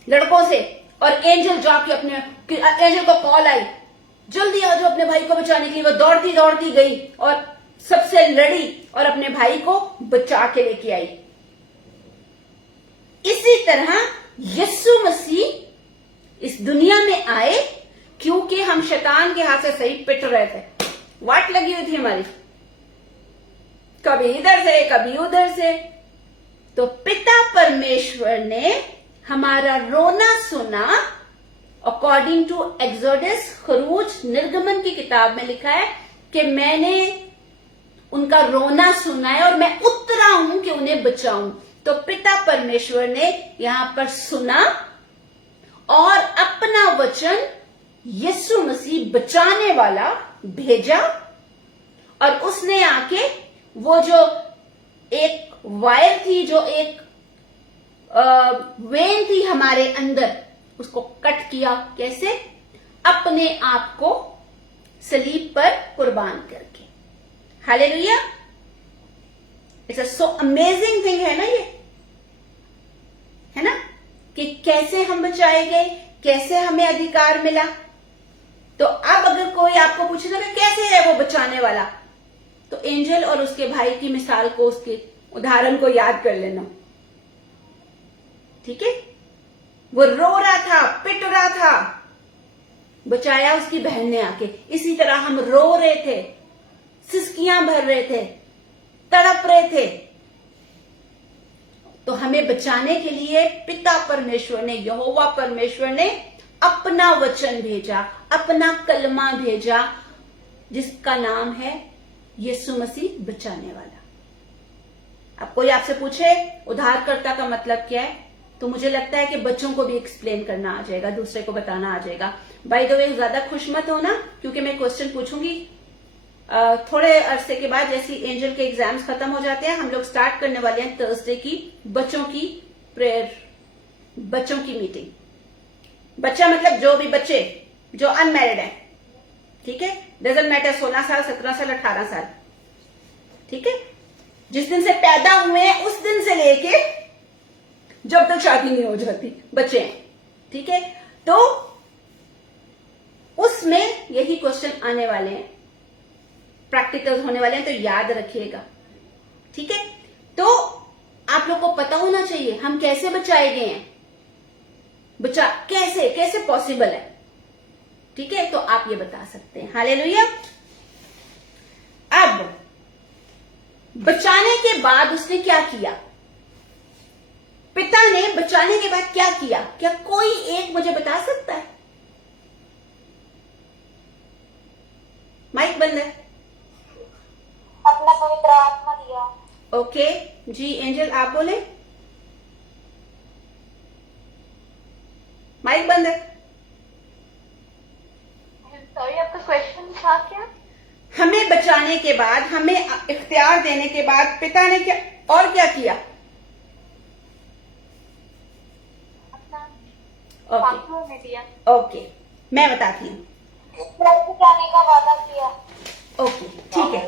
लड़कों से, और एंजल जाके एंजल को कॉल आई, जल्दी आ जाओ अपने भाई को बचाने के लिए। वो दौड़ती दौड़ती गई और सबसे लड़ी और अपने भाई को बचा के लेके आई। इसी तरह यीशु मसीह इस दुनिया में आए क्योंकि हम शैतान के हाथ से सही पिट रहे थे। वाट लगी हुई थी हमारी, कभी इधर से कभी उधर से। तो पिता परमेश्वर ने हमारा रोना सुना। अकॉर्डिंग टू एक्सोडस, खरूज, निर्गमन की किताब में लिखा है कि मैंने उनका रोना सुना है और मैं उतरा हूं कि उन्हें बचाऊं। तो पिता परमेश्वर ने यहां पर सुना और अपना वचन यीशु मसीह बचाने वाला भेजा, और उसने आके वो जो एक वायर थी, जो एक वेन थी हमारे अंदर, उसको कट किया। कैसे? अपने आप को सलीब पर कुर्बान करके। Hallelujah. It's a so amazing thing है ना ये, है ना, कि कैसे हम बचाए गए, कैसे हमें अधिकार मिला। तो अब अगर कोई आपको पूछेगा कि कैसे है वो बचाने वाला, तो एंजल और उसके भाई की मिसाल को, उसके उदाहरण को याद कर लेना। ठीक है, वो रो रहा था, पिट रहा था, बचाया उसकी बहन ने आके। इसी तरह हम रो रहे थे, सिसकियां भर रहे थे, तड़प रहे थे, तो हमें बचाने के लिए पिता परमेश्वर ने, यहोवा परमेश्वर ने अपना वचन भेजा, अपना कलमा भेजा, जिसका नाम है यीशु मसीह बचाने वाला। अब कोई आपसे पूछे उद्धारकर्ता का मतलब क्या है, तो मुझे लगता है कि बच्चों को भी एक्सप्लेन करना आ जाएगा, दूसरे को बताना आ जाएगा। बाय द वे, ज्यादा खुश मत होना, क्योंकि मैं क्वेश्चन पूछूंगी थोड़े अरसे के बाद। जैसे एंजल के एग्जाम्स खत्म हो जाते हैं, हम लोग स्टार्ट करने वाले हैं थर्सडे की बच्चों की प्रेयर, बच्चों की मीटिंग। बच्चा मतलब जो भी बच्चे जो अनमैरिड है, ठीक है, डजंट मैटर 16 साल, 17 साल, 18 साल, ठीक है, जिस दिन से पैदा हुए हैं उस दिन से लेके जब तक शादी नहीं हो जाती, बच्चे हैं। ठीक है, तो उसमें यही क्वेश्चन आने वाले हैं, प्रैक्टिकल्स होने वाले हैं, तो याद रखिएगा। ठीक है, तो आप लोग को पता होना चाहिए हम कैसे बचाए गए हैं, बचा कैसे पॉसिबल है। ठीक है, तो आप ये बता सकते हैं। हालेलुया। अब बचाने के बाद उसने क्या किया, पिता ने बचाने के बाद क्या किया? क्या कोई एक मुझे बता सकता है? माइक बंद है। अपना पवित्र आत्मा दिया। ओके जी, एंजल आप बोले। माइक बंद है। सॉरी, आपका क्वेश्चन था क्या? हमें बचाने के बाद, हमें इख्तियार देने के बाद पिता ने क्या और क्या किया? पापों में दिया। ओके, मैं बताती हूँ। जाने का वादा किया। ओके, ठीक है,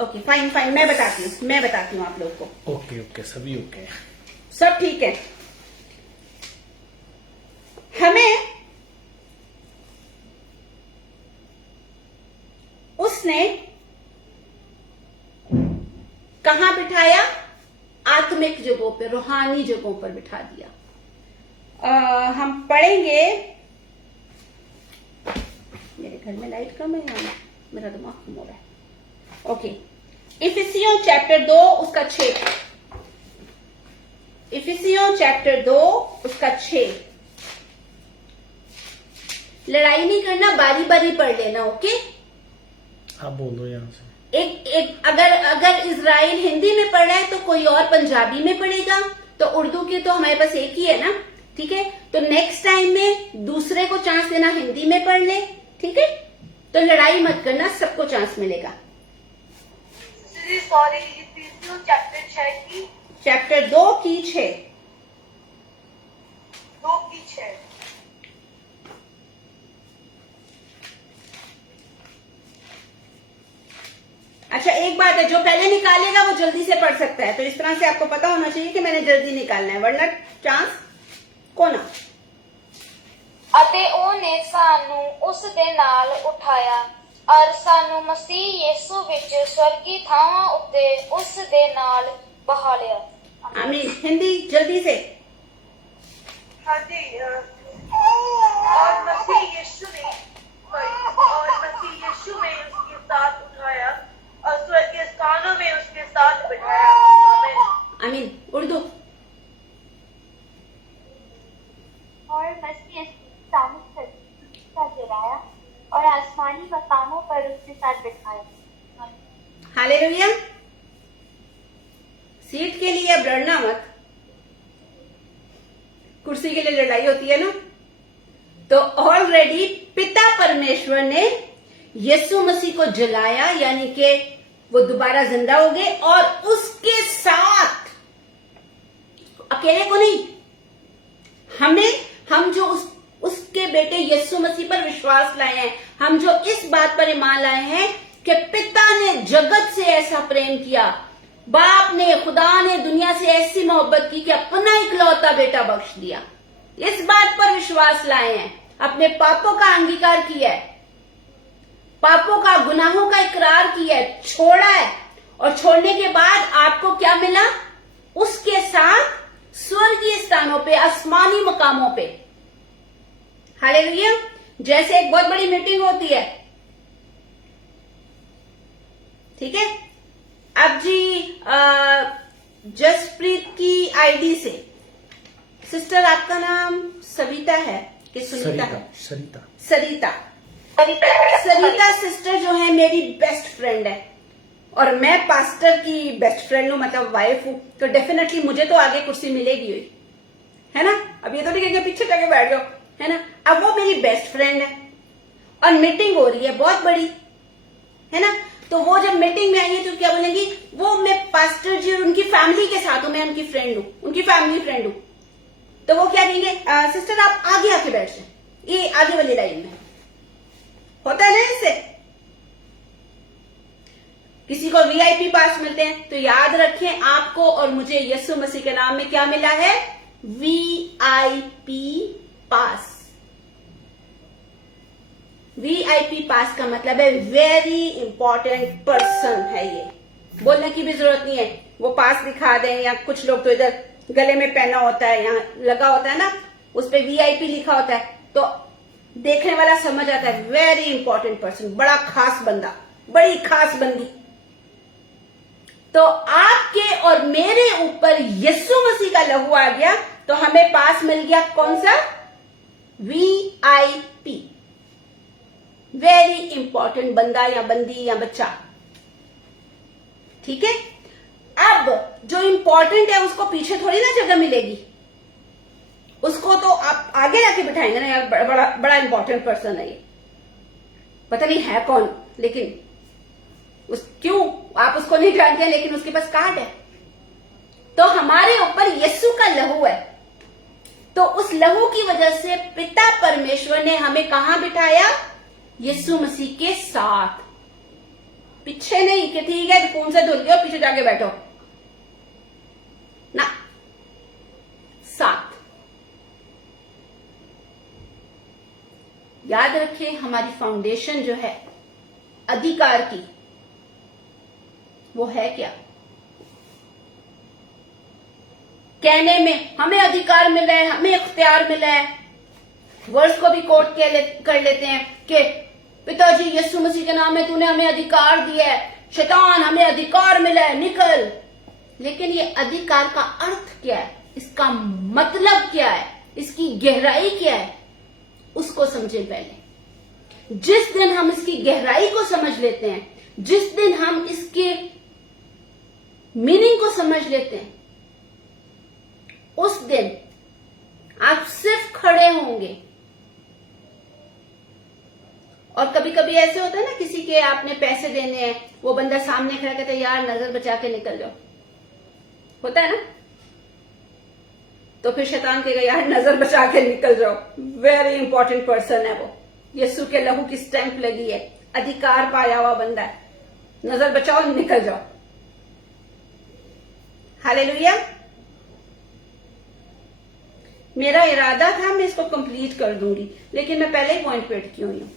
ओके, फाइन, मैं बताती हूँ आप लोग को। ओके, सभी ओके, सब ठीक है। हमें उसने कहां बिठाया? आत्मिक जगहों पे, रूहानी जगहों पर बिठा दिया। हम पढ़ेंगे, मेरे घर में लाइट कम है, यहाँ मेरा दिमाग खम हो रहा है। ओके, इफिसियों चैप्टर 2 उसका 6, इफिसियों चैप्टर 2 उसका 6। लड़ाई नहीं करना, बारी बारी पढ़ लेना। ओके, आप बोलो यहाँ से। एक अगर इजराइल हिंदी में पढ़ रहा है तो कोई और पंजाबी में पढ़ेगा, तो उर्दू की तो हमारे पास एक ही है ना, ठीक है। तो नेक्स्ट टाइम में दूसरे को चांस देना, हिंदी में पढ़ ले, ठीक है। तो लड़ाई मत करना, सबको चांस मिलेगा। सॉरी, चैप्टर 6 की, चैप्टर 2 की 6, 2 की 6। अच्छा, एक बात है, जो पहले निकालेगा वो जल्दी से पढ़ सकता है। तो इस तरह से आपको पता होना चाहिए कि मैंने जल्दी निकालना है, वरना चांस को ना। ਅਤੇ ਉਹਨੇ ਸਾਨੂੰ ਉਸ ਦੇ ਨਾਲ ਉਠਾਇਆ ਔਰ ਸਾਨੂੰ ਮਸੀਹ ਯਿਸੂ ਵਿੱਚ ਸਵਰਗੀ ਥਾਵਾਂ ਉੱਤੇ ਉਸ ਦੇ ਨਾਲ ਬਹਾ ਲਿਆ। आमीन। हिंदी जल्दी से। हाँ जी, और मसीह यीशु में उसके साथ उठाया और स्वर्गीय स्थानों में उसके साथ बिठाया। आमीन। आमीन। उर्दू। और मसीह सामूहिक साथ गिराया और आसमानी मकामों पर उसके साथ बिठाया। हालेलुया। सीट के लिए अब लड़ना मत, कुर्सी के लिए लड़ाई होती है ना। तो ऑलरेडी पिता परमेश्वर ने यीशु मसीह को जलाया, यानी कि वो दोबारा जिंदा हो गए, और उसके साथ, अकेले को नहीं, हम जो उसके बेटे यीशु मसीह पर विश्वास लाए हैं, हम जो इस बात पर ईमान लाए हैं कि पिता ने जगत से ऐसा प्रेम किया, बाप ने, खुदा ने दुनिया से ऐसी मोहब्बत की कि अपना इकलौता बेटा बख्श दिया, इस बात पर विश्वास लाए हैं, अपने पापों का अंगीकार किया है, पापों का, गुनाहों का इकरार किया है, छोड़ा है, और छोड़ने के बाद आपको क्या मिला? उसके साथ स्वर्गीय स्थानों पे, आसमानी मकामों पे। हालेलुया। जैसे एक बहुत बड़ी मीटिंग होती है, ठीक है। अब जी जसप्रीत की आईडी से, सिस्टर आपका नाम सविता है कि सुनीता है? सरिता। सरिता सिस्टर जो है मेरी बेस्ट फ्रेंड है, और मैं पास्टर की बेस्ट फ्रेंड हूँ, मतलब वाइफ हूँ, तो डेफिनेटली मुझे तो आगे कुर्सी मिलेगी हुई, है ना। अब ये तो नहीं कहेंगे पीछे जाके बैठ जाओ, है ना। अब वो मेरी बेस्ट फ्रेंड है और मीटिंग हो रही है बहुत बड़ी, है ना। तो वो जब मीटिंग में आई है तो क्या बोलेंगी, वो मैं पास्टर जी और उनकी फैमिली के साथ हूं, मैं उनकी फ्रेंड हूं, उनकी फैमिली फ्रेंड हूं। तो वो क्या कहेंगे, सिस्टर आप आगे आके बैठ जाए, ये आगे वाली लाइन में होता है ना। इससे किसी को वीआईपी पास मिलते हैं, तो याद रखें आपको और मुझे यीशु मसीह के नाम में क्या मिला है? वीआईपी पास। वीआईपी पास का मतलब है वेरी इंपॉर्टेंट पर्सन है। ये बोलने की भी जरूरत नहीं है, वो पास दिखा दें, या कुछ लोग तो इधर गले में पहना होता है, यहाँ लगा होता है ना, उस पे वीआईपी लिखा होता है, तो देखने वाला समझ आता है वेरी इंपॉर्टेंट पर्सन, बड़ा खास बंदा, बड़ी खास बंदी। तो आपके और मेरे ऊपर यीशु मसीह का लहू आ गया, तो हमें पास मिल गया कौन सा? वीआईपी, वेरी इंपॉर्टेंट बंदा या बंदी या बच्चा, ठीक है। अब जो इंपॉर्टेंट है उसको पीछे थोड़ी ना जगह मिलेगी, उसको तो आप आगे जाके बिठाएंगे ना, यार बड़ा इंपॉर्टेंट पर्सन है ये, पता नहीं है कौन, लेकिन क्यों आप उसको नहीं जानते हैं, लेकिन उसके पास कार्ड है। तो हमारे ऊपर यीशु का लहू है, तो उस लहू की वजह से पिता परमेश्वर ने हमें कहां बिठाया? यीशु मसीह के साथ, पीछे नहीं कि ठीक है खून से धुल गए पीछे जाके बैठो ना, साथ। याद रखें हमारी फाउंडेशन जो है अधिकार की, वो है क्या? कहने में हमें अधिकार मिला है, हमें इख्तियार मिला है, वर्ड्स को भी कोट कर लेते हैं कि पिताजी यीशु मसीह के नाम में तूने हमें अधिकार दिया है, शैतान हमें अधिकार मिला है, निकल। लेकिन ये अधिकार का अर्थ क्या है, इसका मतलब क्या है, इसकी गहराई क्या है, उसको समझें पहले। जिस दिन हम इसकी गहराई को समझ लेते हैं, जिस दिन हम इसके मीनिंग को समझ लेते हैं, उस दिन आप सिर्फ खड़े होंगे। और कभी कभी ऐसे होता है ना, किसी के आपने पैसे देने हैं, वो बंदा सामने खड़ा कहता है यार नजर बचा के निकल जाओ, होता है ना, तो फिर शैतान कहेगा यार नजर बचा के निकल जाओ, वेरी इंपॉर्टेंट पर्सन है वो, यीशु के लहू की स्टैंप लगी है, अधिकार पाया हुआ बंदा है, नजर बचाओ निकल जाओ। हालेलुया। मेरा इरादा था मैं इसको कंप्लीट कर दूंगी, लेकिन मैं पहले ही पॉइंट पे अटकी हुई हूं।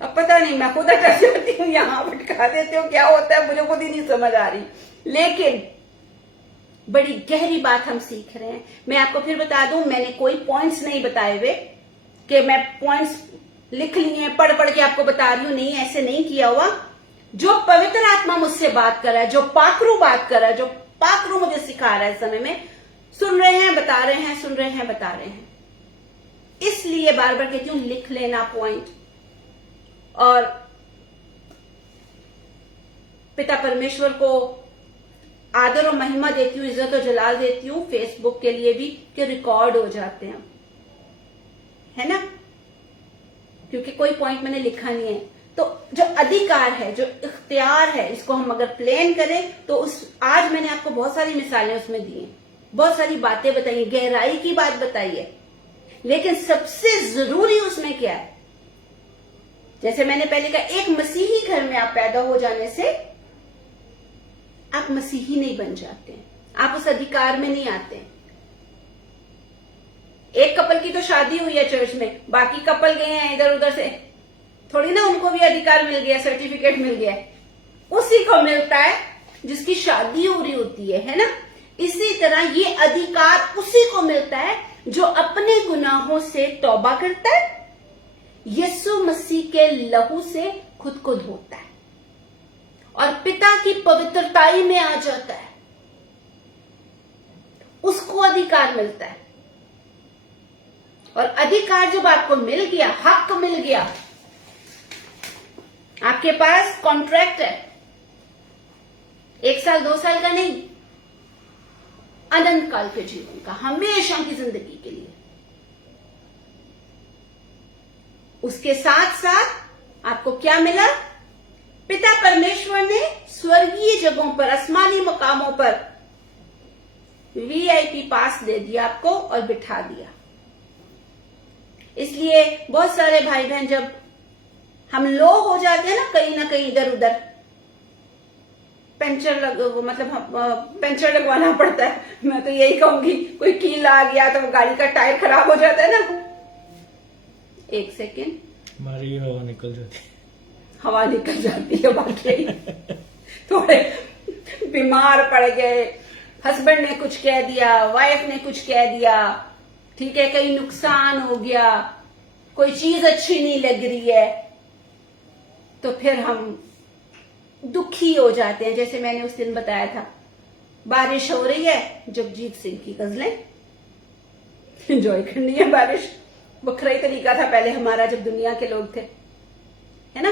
अब पता नहीं, मैं खुद अटक जाती हूँ, यहां भटका देती हूँ, क्या होता है मुझे खुद ही नहीं समझ आ रही। लेकिन बड़ी गहरी बात हम सीख रहे हैं। मैं आपको फिर बता दूं, मैंने कोई पॉइंट्स नहीं बताए हुए कि मैं पॉइंट्स लिख लिए हैं, पढ़ पढ़ के आपको बता रही हूं, नहीं, ऐसे नहीं किया हुआ। जो पवित्र आत्मा मुझसे बात कर रहा है, जो पाकरू बात कर रहा है, जो पाकरू मुझे सिखा रहा है, इस समय में सुन रहे हैं, बता रहे हैं, सुन रहे हैं, बता रहे हैं। इसलिए बार बार कहती हूं लिख लेना पॉइंट। और पिता परमेश्वर को आदर और महिमा देती हूँ, इज्जत और जलाल देती हूँ, फेसबुक के लिए भी, कि रिकॉर्ड हो जाते हैं, है ना, क्योंकि कोई पॉइंट मैंने लिखा नहीं है। तो जो अधिकार है, जो इख्तियार है, इसको हम अगर प्लान करें तो आज मैंने आपको बहुत सारी मिसालें उसमें दी हैं, बहुत सारी बातें बताई, गहराई की बात बताई है। लेकिन सबसे जरूरी उसमें क्या है, जैसे मैंने पहले कहा, एक मसीही घर में आप पैदा हो जाने से आप मसीही नहीं बन जाते, आप उस अधिकार में नहीं आते। एक कपल की तो शादी हुई है चर्च में, बाकी कपल गए हैं इधर उधर से, थोड़ी ना उनको भी अधिकार मिल गया, सर्टिफिकेट मिल गया। उसी को मिलता है जिसकी शादी हो रही होती है ना। इसी तरह ये अधिकार उसी को मिलता है जो अपने गुनाहों से तौबा करता है, यीशु मसीह के लहू से खुद को धोता है और पिता की पवित्रताई में आ जाता है, उसको अधिकार मिलता है। और अधिकार जब आपको मिल गया, हक मिल गया, आपके पास कॉन्ट्रैक्ट है, 1 साल 2 साल का नहीं, अनंत काल के जीवन का, हमेशा की जिंदगी के लिए। उसके साथ साथ आपको क्या मिला, पिता परमेश्वर ने स्वर्गीय जगहों पर, आसमानी मकामों पर VIP पास दे दिया आपको और बिठा दिया। इसलिए बहुत सारे भाई बहन जब हम लो हो जाते हैं ना कहीं इधर उधर, पेंचर लगवाना पड़ता है। मैं तो यही कहूंगी, कोई कील आ गया तो गाड़ी का टायर खराब हो जाता है ना, 1 सेकेंड, हमारी हवा निकल जाती है, हवा निकल जाती है, बाकी थोड़े बीमार पड़ गए, हस्बैंड ने कुछ कह दिया, वाइफ ने कुछ कह दिया, ठीक है, कहीं नुकसान हो गया, कोई चीज अच्छी नहीं लग रही है, तो फिर हम दुखी हो जाते हैं। जैसे मैंने उस दिन बताया था, बारिश हो रही है, जगजीत सिंह की गजलें एंजॉय करनी है। बारिश बखरा ही तरीका था पहले हमारा, जब दुनिया के लोग थे, है ना।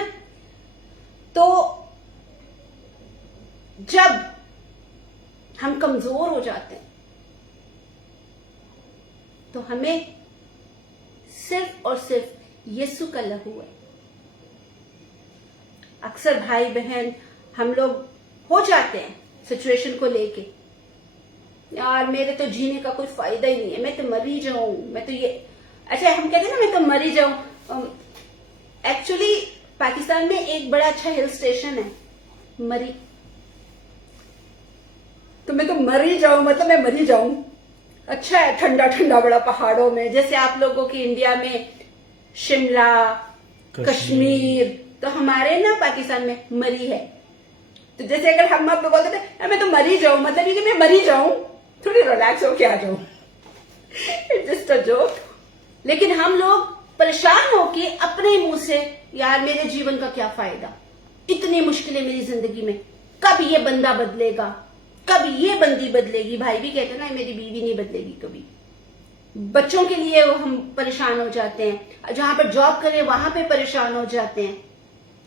तो जब हम कमजोर हो जाते हैं तो हमें सिर्फ और सिर्फ यीशु का लहू है। अक्सर भाई बहन हम लोग हो जाते हैं सिचुएशन को लेके, यार मेरे तो जीने का कोई फायदा ही नहीं है, मैं तो मरी जाऊं, मैं तो ये, अच्छा हम कहते हैं ना मैं तो मरी जाऊं। एक्चुअली पाकिस्तान में एक बड़ा अच्छा हिल स्टेशन है मरी, तो मैं तो मरी जाऊं, मतलब मैं मरी जाऊं। अच्छा है, ठंडा ठंडा बड़ा पहाड़ों में, जैसे आप लोगों की इंडिया में शिमला, कश्मीर, तो हमारे ना पाकिस्तान में मरी है, तो जैसे अगर हम आप बोलते थे मैं तो मरी जाऊं, मतलब ये कि मैं मरी जाऊं, थोड़ी रिलैक्स होके आ जाऊं, इट्स जस्ट अ जोक। लेकिन हम लोग परेशान होके अपने मुंह से, यार मेरे जीवन का क्या फायदा, इतनी मुश्किलें मेरी जिंदगी में, कब ये बंदा बदलेगा, कब ये बंदी बदलेगी। भाई भी कहते ना मेरी बीवी नहीं बदलेगी कभी। बच्चों के लिए हम परेशान हो जाते हैं, जहां पर जॉब करें वहां पे परेशान हो जाते हैं।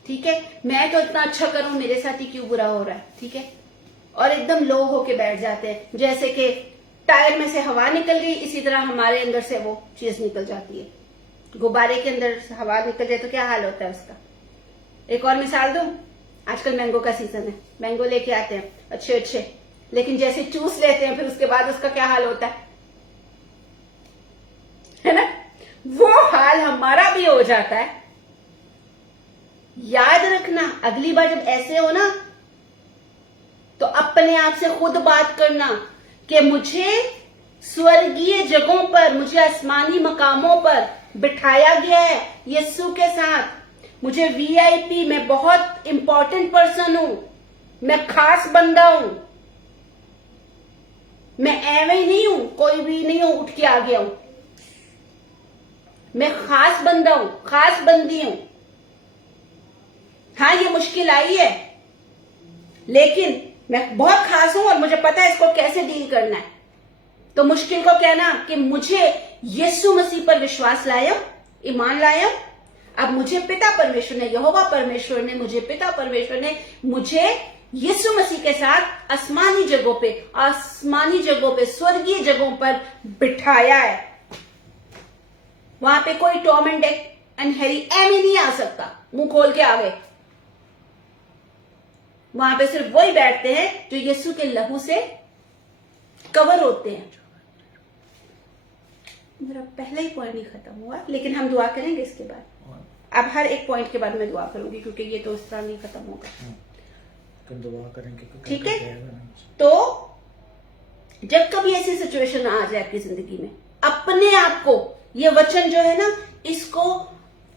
ठीक है, मैं तो इतना अच्छा करूं, मेरे साथ ही क्यों बुरा हो रहा है। ठीक है, और एकदम लो होके बैठ जाते हैं, जैसे कि टायर में से हवा निकल गई, इसी तरह हमारे अंदर से वो चीज निकल जाती है। गुब्बारे के अंदर से हवा निकल जाए तो क्या हाल होता है उसका। एक और मिसाल दूं, आजकल मैंगो का सीजन है, मैंगो लेके आते हैं अच्छे अच्छे, लेकिन जैसे चूस लेते हैं फिर उसके बाद उसका क्या हाल होता है ना। वो हाल हमारा भी हो जाता है। याद रखना, अगली बार जब ऐसे हो ना, तो अपने आप से खुद बात करना कि मुझे स्वर्गीय जगहों पर, मुझे आसमानी मकामों पर बिठाया गया है यीशु के साथ। मुझे वीआईपी, मैं बहुत इंपॉर्टेंट पर्सन हूं, मैं खास बंदा हूं, मैं एवं ही नहीं हूं, कोई भी नहीं हूं उठ के आ गया हूं, मैं खास बंदा हूं, खास बंदी हूं। हाँ ये मुश्किल आई है, लेकिन मैं बहुत खास हूं और मुझे पता है इसको कैसे डील करना है। तो मुश्किल को कहना कि मुझे यीशु मसीह पर विश्वास लाया, ईमान लाया, अब मुझे पिता परमेश्वर ने, यहोवा परमेश्वर ने, मुझे पिता परमेश्वर ने मुझे यीशु मसीह के साथ आसमानी जगहों पे, स्वर्गीय जगहों पर बिठाया है। वहां पे कोई टॉम एंड हैरी एमी नहीं आ सकता मुंह खोल के आ गए। वहां पे सिर्फ वही बैठते हैं जो यीशु के लहू से कवर होते हैं। मेरा पहला ही पॉइंट नहीं खत्म हुआ, लेकिन हम दुआ करेंगे इसके बाद। अब हर एक पॉइंट के बाद मैं दुआ करूंगी, क्योंकि ये तो उस तरह नहीं खत्म होगा। तो दुआ करेंगे, ठीक है। तो जब कभी ऐसी सिचुएशन आ जाए आपकी जिंदगी में, अपने आप को, ये वचन जो है ना, इसको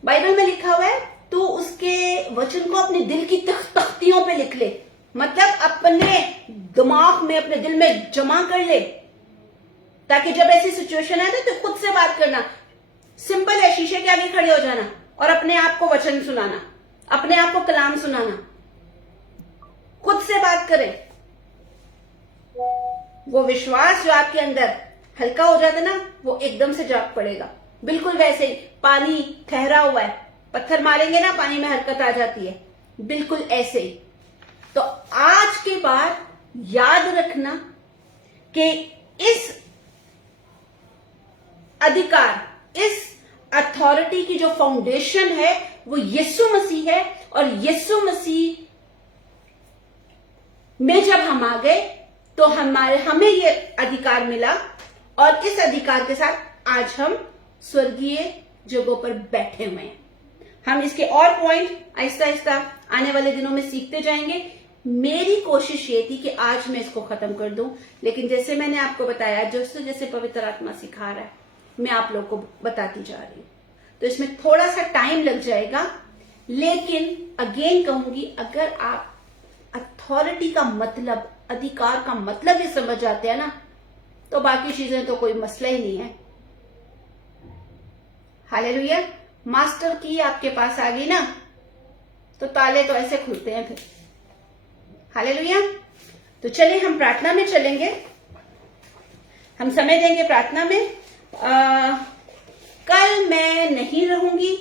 बाइबल में लिखा हुआ है, तो उसके वचन को अपने दिल की तख्तियों पे लिख ले, मतलब अपने दिमाग में, अपने दिल में जमा कर ले, ताकि जब ऐसी सिचुएशन आए तो खुद से बात करना। सिंपल है, शीशे के आगे खड़े हो जाना और अपने आप को वचन सुनाना, अपने आप को कलाम सुनाना, खुद से बात करें। वो विश्वास जो आपके अंदर हल्का हो जाता है ना, वो एकदम से जाग पड़ेगा। बिल्कुल वैसे ही पानी ठहरा हुआ है, पत्थर मारेंगे ना पानी में हरकत आ जाती है, बिल्कुल ऐसे ही। तो आज के बाद याद रखना कि इस अधिकार, इस अथॉरिटी की जो फाउंडेशन है वो यीशु मसीह है, और यीशु मसीह में जब हम आ गए तो हमें ये अधिकार मिला, और इस अधिकार के साथ आज हम स्वर्गीय जगहों पर बैठे हुए हैं। हम इसके और पॉइंट आहिस्ता आहिस्ता आने वाले दिनों में सीखते जाएंगे। मेरी कोशिश ये थी कि आज मैं इसको खत्म कर दूं, लेकिन जैसे मैंने आपको बताया, जैसे पवित्र आत्मा सिखा रहा है, मैं आप लोग को बताती जा रही हूं। तो इसमें थोड़ा सा टाइम लग जाएगा, लेकिन अगेन कहूंगी, अगर आप अथॉरिटी का मतलब, अधिकार का मतलब ही समझ जाते हैं ना, तो बाकी चीजें तो कोई मसला ही नहीं है। हालेलुया। मास्टर की आपके पास आ गई ना, तो ताले तो ऐसे खुलते हैं फिर। हालेलुया। तो चलिए हम प्रार्थना में चलेंगे, हम समय देंगे प्रार्थना में। कल मैं नहीं रहूंगी,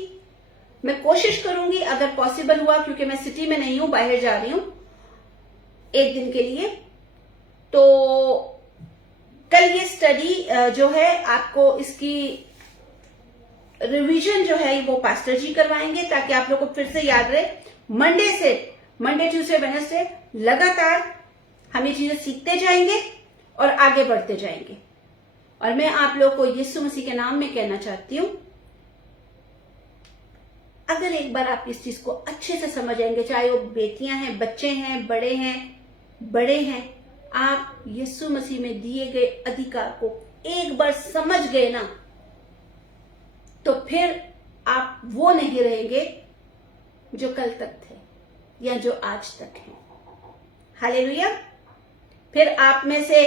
मैं कोशिश करूंगी अगर पॉसिबल हुआ, क्योंकि मैं सिटी में नहीं हूं, बाहर जा रही हूं एक दिन के लिए। तो कल ये स्टडी जो है, आपको इसकी रिवीजन जो है वो पास्टर जी करवाएंगे, ताकि आप लोग को फिर से याद रहे। मंडे ट्यूसडे वेडनेसडे लगातार हम ये चीजें सीखते जाएंगे और आगे बढ़ते जाएंगे। और मैं आप लोग को यीशु मसीह के नाम में कहना चाहती हूं, अगर एक बार आप इस चीज को अच्छे से समझ आएंगे, चाहे वो बेटियां हैं, बच्चे हैं, बड़े हैं, आप यीशु मसीह में दिए गए अधिकार को एक बार समझ गए ना, तो फिर आप वो नहीं रहेंगे जो कल तक थे या जो आज तक हैं। हालेलुया। फिर आप में से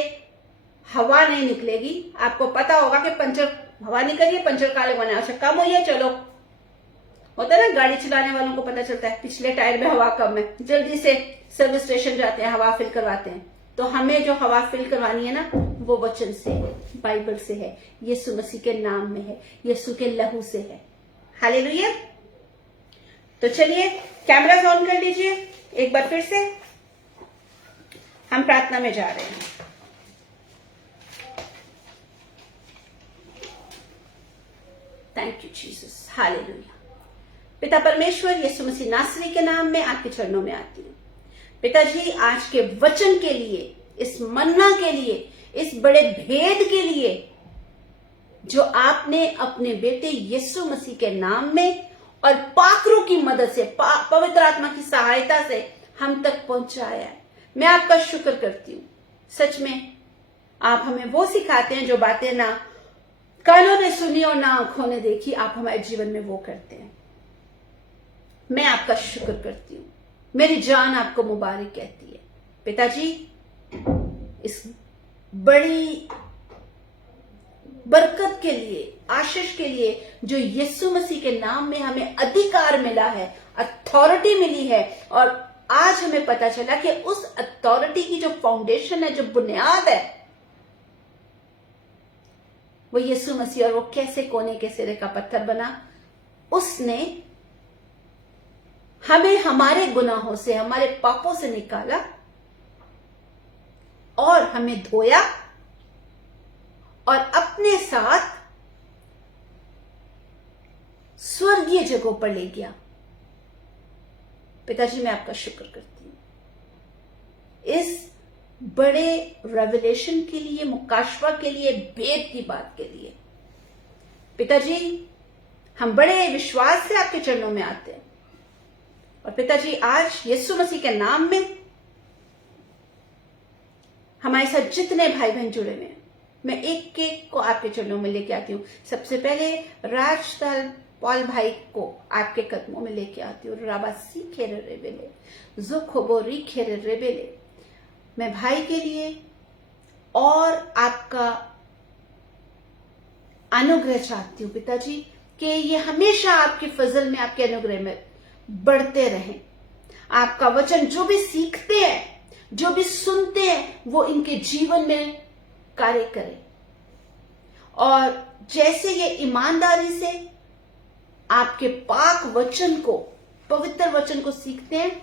हवा नहीं निकलेगी। आपको पता होगा कि पंचर हवा निकल रही है, पंचर काले होने अच्छा कम हुई है, चलो होता है ना, गाड़ी चलाने वालों को पता चलता है पिछले टायर में हवा कम है, जल्दी से सर्विस स्टेशन जाते हैं, हवा फिल करवाते हैं। तो हमें जो हवा फिल करवानी है ना, वो वचन से है, बाइबल से है, यीशु मसीह के नाम में है, यीशु के लहू से है। हालेलुया। तो चलिए कैमरास ऑन कर लीजिए एक बार फिर से, हम प्रार्थना में जा रहे हैं। Thank you Jesus. हालेलुया। पिता परमेश्वर, यीशु मसीह नासरी के नाम में आपके चरणों में आती हूँ। पिताजी, आज के वचन के लिए, इस मन्ना के लिए, इस बड़े भेद के लिए जो आपने अपने बेटे यीशु मसीह के नाम में और पाकरों की मदद से, पवित्र आत्मा की सहायता से हम तक पहुंचाया है, मैं आपका शुक्र करती हूँ। सच में आप हमें वो सिखाते हैं जो बातें ना कानों ने सुनी और ना आंखों ने देखी, आप हमारे जीवन में वो करते हैं। मैं आपका शुक्र करती हूँ। मेरी जान आपको मुबारक कहती है। पिताजी, इस बड़ी बरकत के लिए, आशीष के लिए जो यीशु मसीह के नाम में हमें अधिकार मिला है, अथॉरिटी मिली है, और आज हमें पता चला कि उस अथॉरिटी की जो फाउंडेशन है, जो बुनियाद है, वो यीशु मसीह, और वो कैसे कोने के सिरे का पत्थर बना। उसने हमें हमारे गुनाहों से, हमारे पापों से निकाला और हमें धोया और अपने साथ स्वर्गीय जगहों पर ले गया। पिताजी, मैं आपका शुक्र करती हूं इस बड़े रेवलेशन के लिए, मुकाशवा के लिए, भेद की बात के लिए। पिताजी, हम बड़े विश्वास से आपके चरणों में आते हैं। और पिताजी, आज यीशु मसीह के नाम में हमारे साथ जितने भाई बहन जुड़े हुए हैं, मैं एक एक को आपके चरणों में लेके आती हूँ। सबसे पहले राजताल पॉल भाई को आपके कदमों में लेके आती हूँ। राबासी खेरे रेबेले, जोखोबोरी खेरे रेबेले, मैं भाई के लिए और आपका अनुग्रह चाहती हूँ पिताजी, कि ये हमेशा आपके फजल में, आपके अनुग्रह में बढ़ते रहें। आपका वचन जो भी सीखते हैं, जो भी सुनते हैं, वो इनके जीवन में कार्य करे। और जैसे ये ईमानदारी से आपके पाक वचन को, पवित्र वचन को सीखते हैं,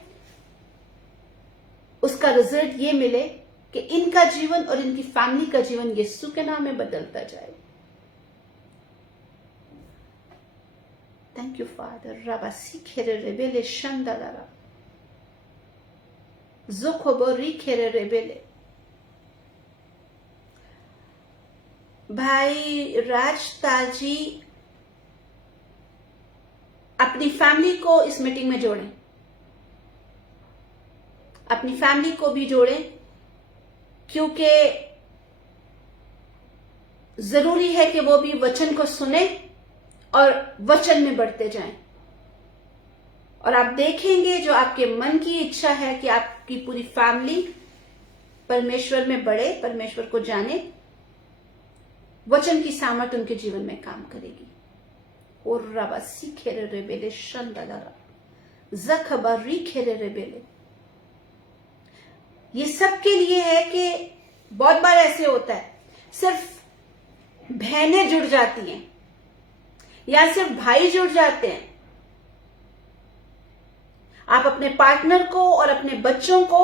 उसका रिजल्ट ये मिले कि इनका जीवन और इनकी फैमिली का जीवन यीशु के नाम में बदलता जाए। Thank you father. राबासी खेरे रेबेले शंदालारा, जोखोबोरी खेरे रेबेले। भाई राजताल जी, अपनी फैमिली को इस मीटिंग में जोड़ें, अपनी फैमिली को भी जोड़ें, क्योंकि जरूरी है कि वो भी वचन को सुने और वचन में बढ़ते जाएं। और आप देखेंगे जो आपके मन की इच्छा है कि आपकी पूरी फैमिली परमेश्वर में बढ़े, परमेश्वर को जाने, वचन की सामर्थ उनके जीवन में काम करेगी। और राबासी खेरे रेबेले शंदालारा, जखबारी खेरे रेबेले। ये सबके लिए है कि बहुत बार ऐसे होता है, सिर्फ बहनें जुड़ जाती हैं या सिर्फ भाई जुड़ जाते हैं। आप अपने पार्टनर को और अपने बच्चों को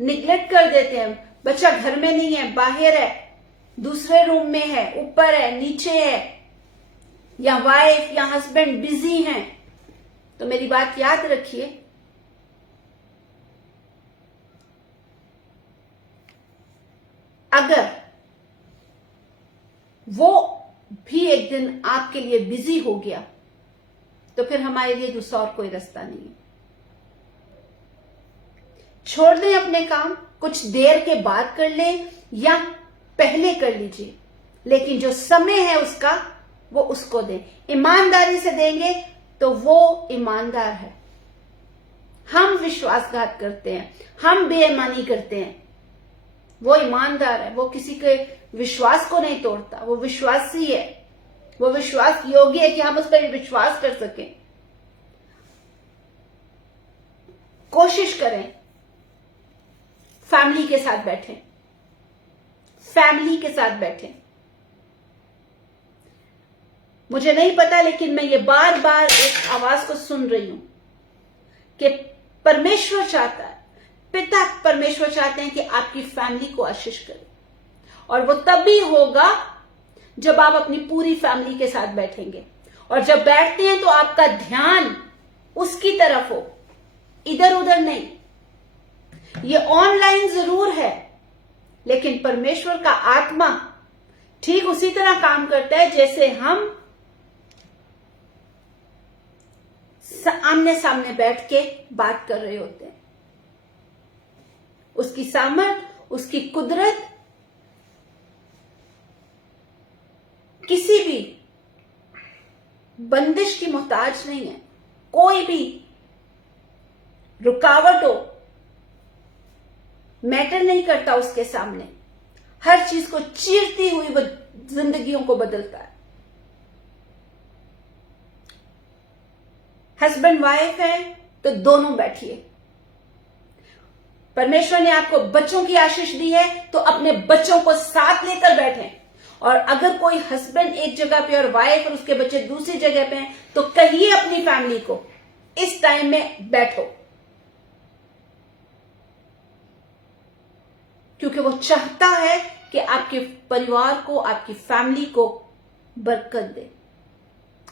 निग्लेक्ट कर देते हैं। बच्चा घर में नहीं है, बाहर है, दूसरे रूम में है, ऊपर है, नीचे है, या वाइफ या हस्बैंड बिजी हैं। तो मेरी बात याद रखिए, अगर वो भी एक दिन आपके लिए बिजी हो गया, तो फिर हमारे लिए दूसरा और कोई रास्ता नहीं है। छोड़ दें अपने काम, कुछ देर के बाद कर लें या पहले कर लीजिए, लेकिन जो समय है उसका, वो उसको दें। ईमानदारी से देंगे तो वो ईमानदार है। हम विश्वासघात करते हैं, हम बेईमानी करते हैं। वो ईमानदार है, वो किसी के विश्वास को नहीं तोड़ता, वो विश्वासी है, वो विश्वास योग्य है कि हम उस पर विश्वास कर सकें। कोशिश करें, फैमिली के साथ बैठें, फैमिली के साथ बैठें। मुझे नहीं पता, लेकिन मैं ये बार बार एक आवाज को सुन रही हूं कि परमेश्वर चाहता है, पिता परमेश्वर चाहते हैं कि आपकी फैमिली को आशीष करें, और वो तभी होगा जब आप अपनी पूरी फैमिली के साथ बैठेंगे। और जब बैठते हैं तो आपका ध्यान उसकी तरफ हो, इधर उधर नहीं। ये ऑनलाइन जरूर है, लेकिन परमेश्वर का आत्मा ठीक उसी तरह काम करता है जैसे हम आमने सामने बैठ के बात कर रहे होते हैं। उसकी सामर्थ, उसकी कुदरत किसी भी बंदिश की मोहताज नहीं है। कोई भी रुकावट हो, मैटर नहीं करता उसके सामने। हर चीज को चीरती हुई वो जिंदगियों को बदलता है। हस्बैंड वाइफ है तो दोनों बैठिए। परमेश्वर ने आपको बच्चों की आशीष दी है तो अपने बच्चों को साथ लेकर बैठें। और अगर कोई हस्बैंड एक जगह पे और वाइफ और उसके बच्चे दूसरी जगह पे हैं तो कहिए अपनी फैमिली को इस टाइम में बैठो, क्योंकि वो चाहता है कि आपके परिवार को, आपकी फैमिली को बरकत दे।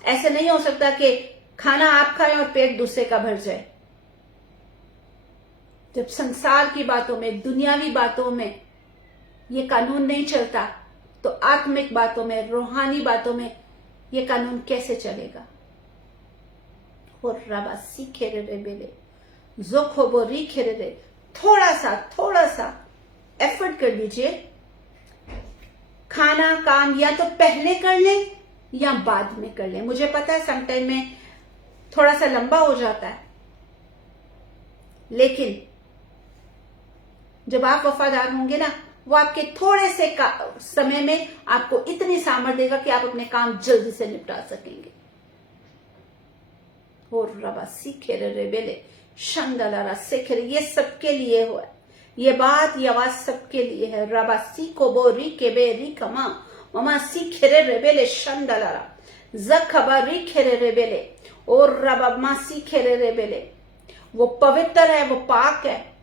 ऐसे नहीं हो सकता कि खाना आप खाएं और पेट दूसरे का भर जाए। जब संसार की बातों में, दुनियावी बातों में ये कानून नहीं चलता, तो आत्मिक बातों में, रूहानी बातों में ये कानून कैसे चलेगा? और रबा सीखे रे बेले जोखोबो रीखे रे, थोड़ा सा एफर्ट कर लीजिए। खाना काम या तो पहले कर लें या बाद में कर लें। मुझे पता है समटाइम में थोड़ा सा लंबा हो जाता है, लेकिन जब आप वफादार होंगे ना, वो आपके थोड़े से समय में आपको इतनी सामर्थ देगा कि आप अपने काम जल्दी से निपटा सकेंगे। और रबा सीखे रे बेले शंदलारा सीखे, ये सबके लिए हुआ है। ये बात, ये आवाज सबके लिए है। रबा सीखो बो री के बे री कमा ममा सीखे रे बेले शंदलारा जखबा री खेरे रे बेले और रबा मा सीखे रे बेले। वो पवित्र है, वो पाक है।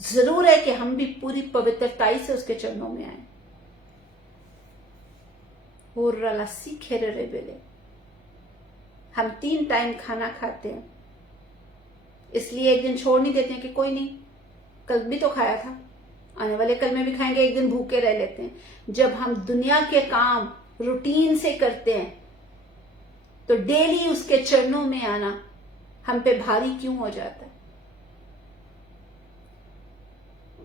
जरूर है कि हम भी पूरी पवित्रताई से उसके चरणों में आए। और रला सीखे रे बेले। हम 3 टाइम खाना खाते हैं, इसलिए एक दिन छोड़ नहीं देते हैं कि कोई नहीं, कल भी तो खाया था, आने वाले कल में भी खाएंगे, एक दिन भूखे रह लेते हैं। जब हम दुनिया के काम रूटीन से करते हैं तो डेली उसके चरणों में आना हम पे भारी क्यों हो जाता है?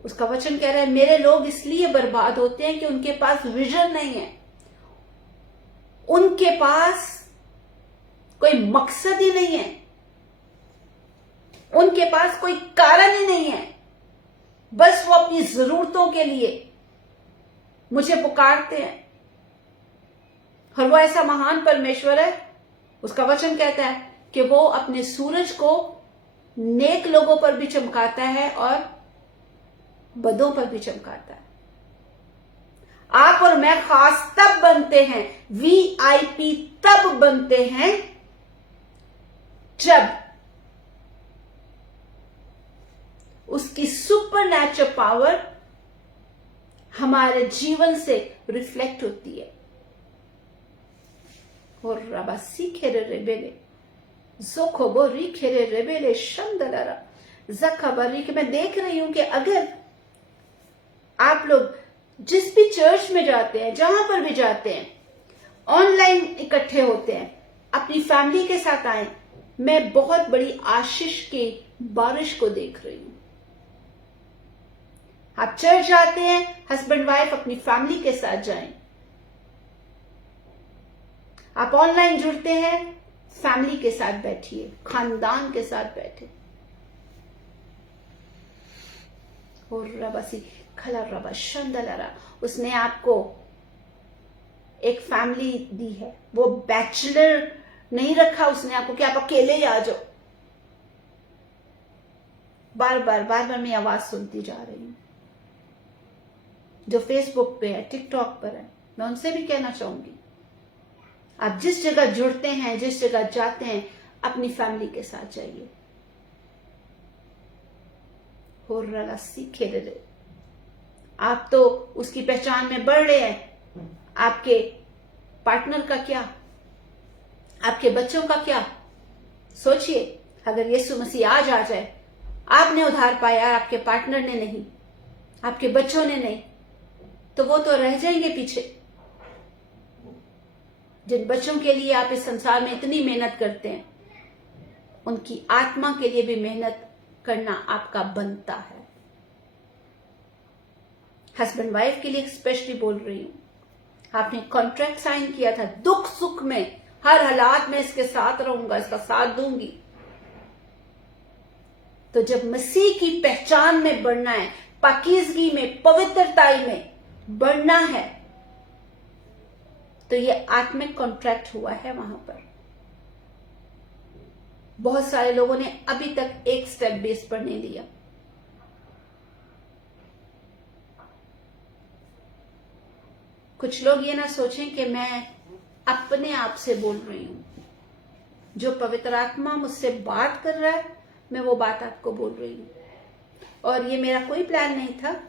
उसका वचन कह रहा है, मेरे लोग इसलिए बर्बाद होते हैं कि उनके पास विजन नहीं है, उनके पास कोई मकसद ही नहीं है, उनके पास कोई कारण ही नहीं है। बस वो अपनी जरूरतों के लिए मुझे पुकारते हैं। और वो ऐसा महान परमेश्वर है, उसका वचन कहता है कि वो अपने सूरज को नेक लोगों पर भी चमकाता है और बदों पर भी चमकाता है। आप और मैं खास तब बनते हैं, VIP तब बनते हैं जब उसकी सुपरनैचुरल पावर हमारे जीवन से रिफ्लेक्ट होती है। और रबा सीखे रे बेले जोखोबो रीखे रे बेले शंदलारा जखबरी। कि मैं देख रही हूं कि अगर आप लोग जिस भी चर्च में जाते हैं, जहां पर भी जाते हैं, ऑनलाइन इकट्ठे होते हैं, अपनी फैमिली के साथ आए, मैं बहुत बड़ी आशीष की बारिश को देख रही हूं। आप चर्च जाते हैं, हस्बैंड वाइफ अपनी फैमिली के साथ जाएं। आप ऑनलाइन जुड़ते हैं, फैमिली के साथ बैठिए, खानदान के साथ बैठे। और रबासी खला रबा शंदलरा, उसने आपको एक फैमिली दी है। वो बैचलर नहीं रखा उसने आपको कि आप अकेले ही आ जाओ। बार बार मैं आवाज सुनती जा रही हूं जो फेसबुक पे है, टिकटॉक पर है, मैं उनसे भी कहना चाहूंगी, आप जिस जगह जुड़ते हैं, जिस जगह जाते हैं, अपनी फैमिली के साथ जाइए। हो रहा सीखे रहे, आप तो उसकी पहचान में बढ़ रहे हैं, आपके पार्टनर का क्या, आपके बच्चों का क्या? सोचिए, अगर यीशु मसीह आज आ जाए, आपने उद्धार पाया, आपके पार्टनर ने नहीं, आपके बच्चों ने नहीं, तो वो तो रह जाएंगे पीछे। जिन बच्चों के लिए आप इस संसार में इतनी मेहनत करते हैं, उनकी आत्मा के लिए भी मेहनत करना आपका बनता है। हस्बैंड वाइफ के लिए स्पेशली बोल रही हूं, आपने कॉन्ट्रैक्ट साइन किया था, दुख सुख में हर हालात में इसके साथ रहूंगा, इसका साथ दूंगी। तो जब मसीह की पहचान में बढ़ना है, पाकीज़गी में, पवित्रताई में बढ़ना है, तो ये आत्मिक कॉन्ट्रैक्ट हुआ है वहां पर। बहुत सारे लोगों ने अभी तक एक स्टेप भी इस पर नहीं लिया। कुछ लोग ये ना सोचें कि मैं अपने आप से बोल रही हूं, जो पवित्र आत्मा मुझसे बात कर रहा है, मैं वो बात आपको बोल रही हूं। और ये मेरा कोई प्लान नहीं था,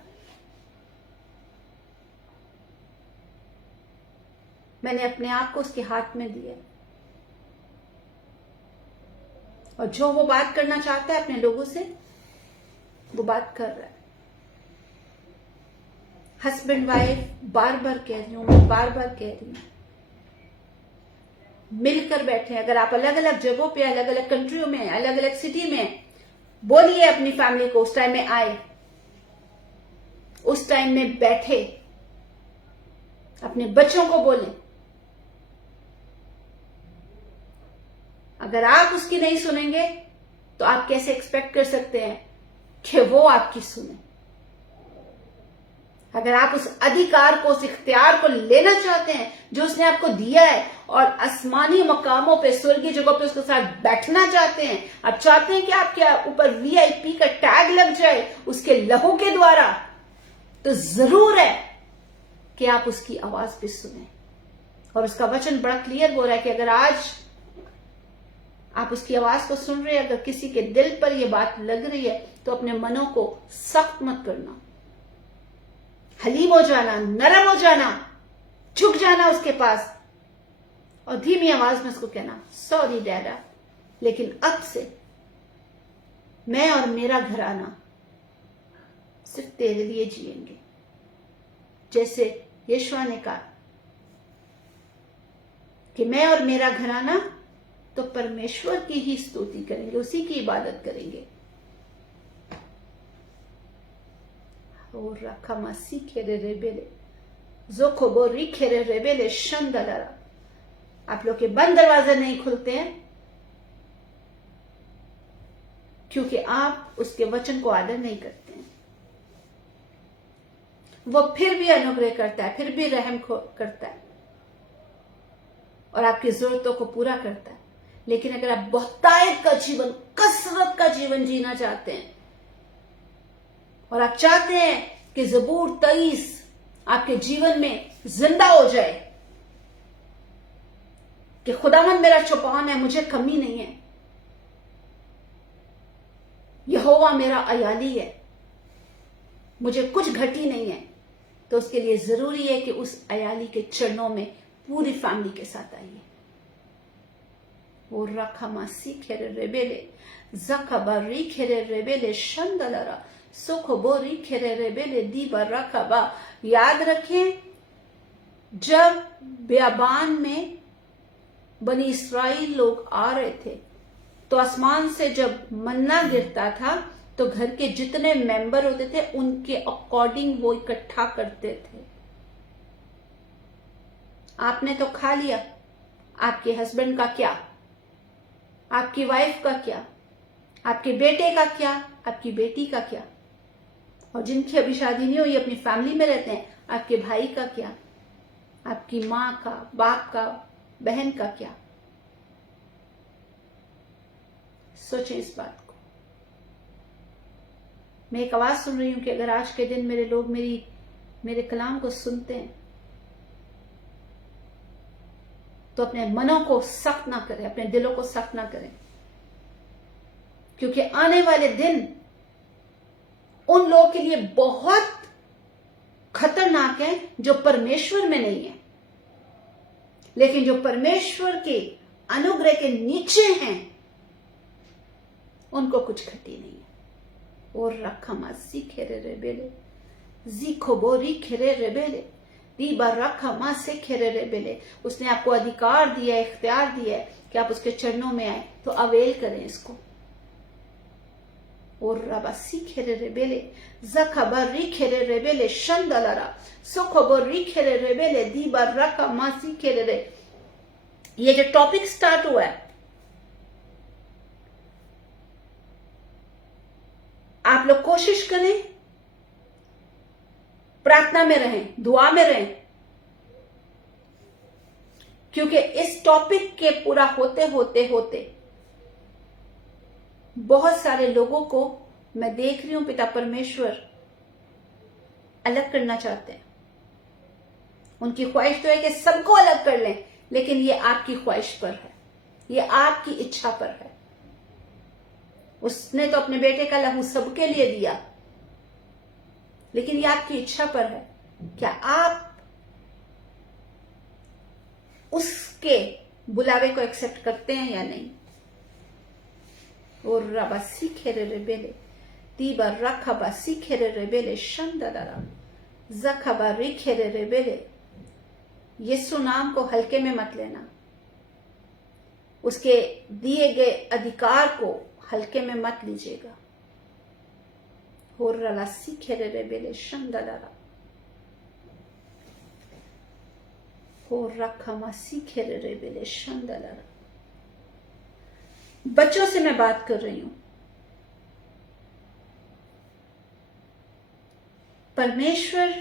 मैंने अपने आप को उसके हाथ में दिया, और जो वो बात करना चाहता है अपने लोगों से, वो बात कर रहा है। हस्बैंड वाइफ, बार बार कह रही हूं, मैं बार बार कह रही हूं, मिलकर बैठे। अगर आप अलग अलग जगहों पे, अलग अलग कंट्रियों में, अलग अलग सिटी में, बोलिए अपनी फैमिली को, उस टाइम में आए, उस टाइम में बैठे, अपने बच्चों को बोलें। अगर आप उसकी नहीं सुनेंगे, तो आप कैसे एक्सपेक्ट कर सकते हैं कि वो आपकी सुने? अगर आप उस अधिकार को, उस इख्तियार को लेना चाहते हैं जो उसने आपको दिया है, और आसमानी मकामों पे, स्वर्गीय जगहों पे उसके साथ बैठना चाहते हैं, आप चाहते हैं कि आपके ऊपर VIP का टैग लग जाए उसके लहू के द्वारा, तो जरूर है कि आप उसकी आवाज भी सुने। और उसका वचन बड़ा क्लियर बोल रहा है कि अगर आज आप उसकी आवाज को सुन रहे हैं, अगर किसी के दिल पर यह बात लग रही है, तो अपने मनों को सख्त मत करना, हलीम हो जाना, नरम हो जाना, झुक जाना उसके पास, और धीमी आवाज में उसको कहना, सॉरी डैडा, लेकिन अब से मैं और मेरा घराना सिर्फ तेरे लिए जिएंगे। जैसे यीशुआ ने कहा कि मैं और मेरा घराना तो परमेश्वर की ही स्तुति करेंगे, उसी की इबादत करेंगे। और रखा मसी खेरे रेबेले जोखो बोरी खेरे रेबेले शंदलरा। आप लोग के बंद दरवाजे नहीं खुलते हैं क्योंकि आप उसके वचन को आदर नहीं करते हैं। वो फिर भी अनुग्रह करता है, फिर भी रहम करता है और आपकी जरूरतों को पूरा करता है। लेकिन अगर आप बहुतायत का जीवन, कसरत का जीवन जीना चाहते हैं और आप चाहते हैं कि ज़बूर 23 आपके जीवन में जिंदा हो जाए कि खुदावंद मेरा चौपान है, मुझे कमी नहीं है, यहोवा मेरा अयाली है, मुझे कुछ घटी नहीं है, तो उसके लिए जरूरी है कि उस अयाली के चरणों में पूरी फैमिली के साथ आइए। और रखमासी खेरे रेबेले जकबारी खेरे रेबेले शंदलरा सुखबोरी खेरे रेबेले दीबा रखबा। याद रखें, जब बियाबान में बनी इस्राएल लोग आ रहे थे तो आसमान से जब मन्ना गिरता था तो घर के जितने मेंबर होते थे उनके अकॉर्डिंग वो इकट्ठा करते थे। आपने तो खा लिया, आपके हस्बैंड का क्या, आपकी वाइफ का क्या, आपके बेटे का क्या, आपकी बेटी का क्या? और जिनकी अभी शादी नहीं हुई, अपनी फैमिली में रहते हैं, आपके भाई का क्या, आपकी माँ का, बाप का, बहन का क्या? सोचें इस बात को। मैं एक आवाज सुन रही हूं कि अगर आज के दिन मेरे लोग मेरे कलाम को सुनते हैं तो अपने मनों को सख्त ना करें, अपने दिलों को सख्त ना करें, क्योंकि आने वाले दिन उन लोगों के लिए बहुत खतरनाक है जो परमेश्वर में नहीं है, लेकिन जो परमेश्वर के अनुग्रह के नीचे हैं उनको कुछ क्षति नहीं है। और रखा मासी खेरे रेबेले जीखो बोरी खेरे रेबेले दीबा रखा मा से खेरे रेबेले। उसने आपको अधिकार दिया है, इख्तियार दिया है कि आप उसके चरणों में आए, तो अवेल करें इसको। और रबासी खेरे रेबेले जखबरी खेरे रेबेले शंदलरा सुखबरी खेरे रेबेले दीबा रखा मासी खेरे रे। ये जो टॉपिक स्टार्ट हुआ है, आप लोग कोशिश करें, प्रार्थना में रहें, दुआ में रहें, क्योंकि इस टॉपिक के पूरा होते होते होते बहुत सारे लोगों को मैं देख रही हूं पिता परमेश्वर अलग करना चाहते हैं। उनकी ख्वाहिश तो है कि सबको अलग कर लें, लेकिन ये आपकी ख्वाहिश पर है, ये आपकी इच्छा पर है। उसने तो अपने बेटे का लहू सबके लिए दिया, लेकिन ये आपकी इच्छा पर है। क्या आप उसके बुलावे को एक्सेप्ट करते हैं या नहीं? और रबासी खेरे रेबेले तीबा रखबा सीखेरे रेबेले शंदलरा जखबा रिखेरे रेबेले। यीशु नाम को हल्के में मत लेना, उसके दिए गए अधिकार को हल्के में मत लीजिएगा। और रलासी खेरे रेबेले शंदलरा और रखमासी खेरे रेबेले शंदलरा। बच्चों से मैं बात कर रही हूं। परमेश्वर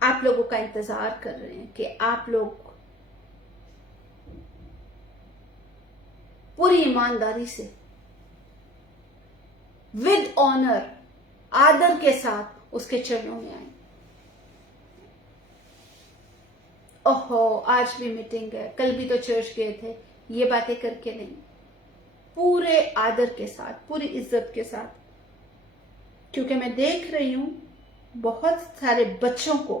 आप लोगों का इंतजार कर रहे हैं कि आप लोग पूरी ईमानदारी से, विद ऑनर, आदर के साथ उसके चरणों में आए। ओहो, आज भी मीटिंग है, कल भी तो चर्च गए थे, ये बातें करके नहीं, पूरे आदर के साथ, पूरी इज्जत के साथ। क्योंकि मैं देख रही हूं बहुत सारे बच्चों को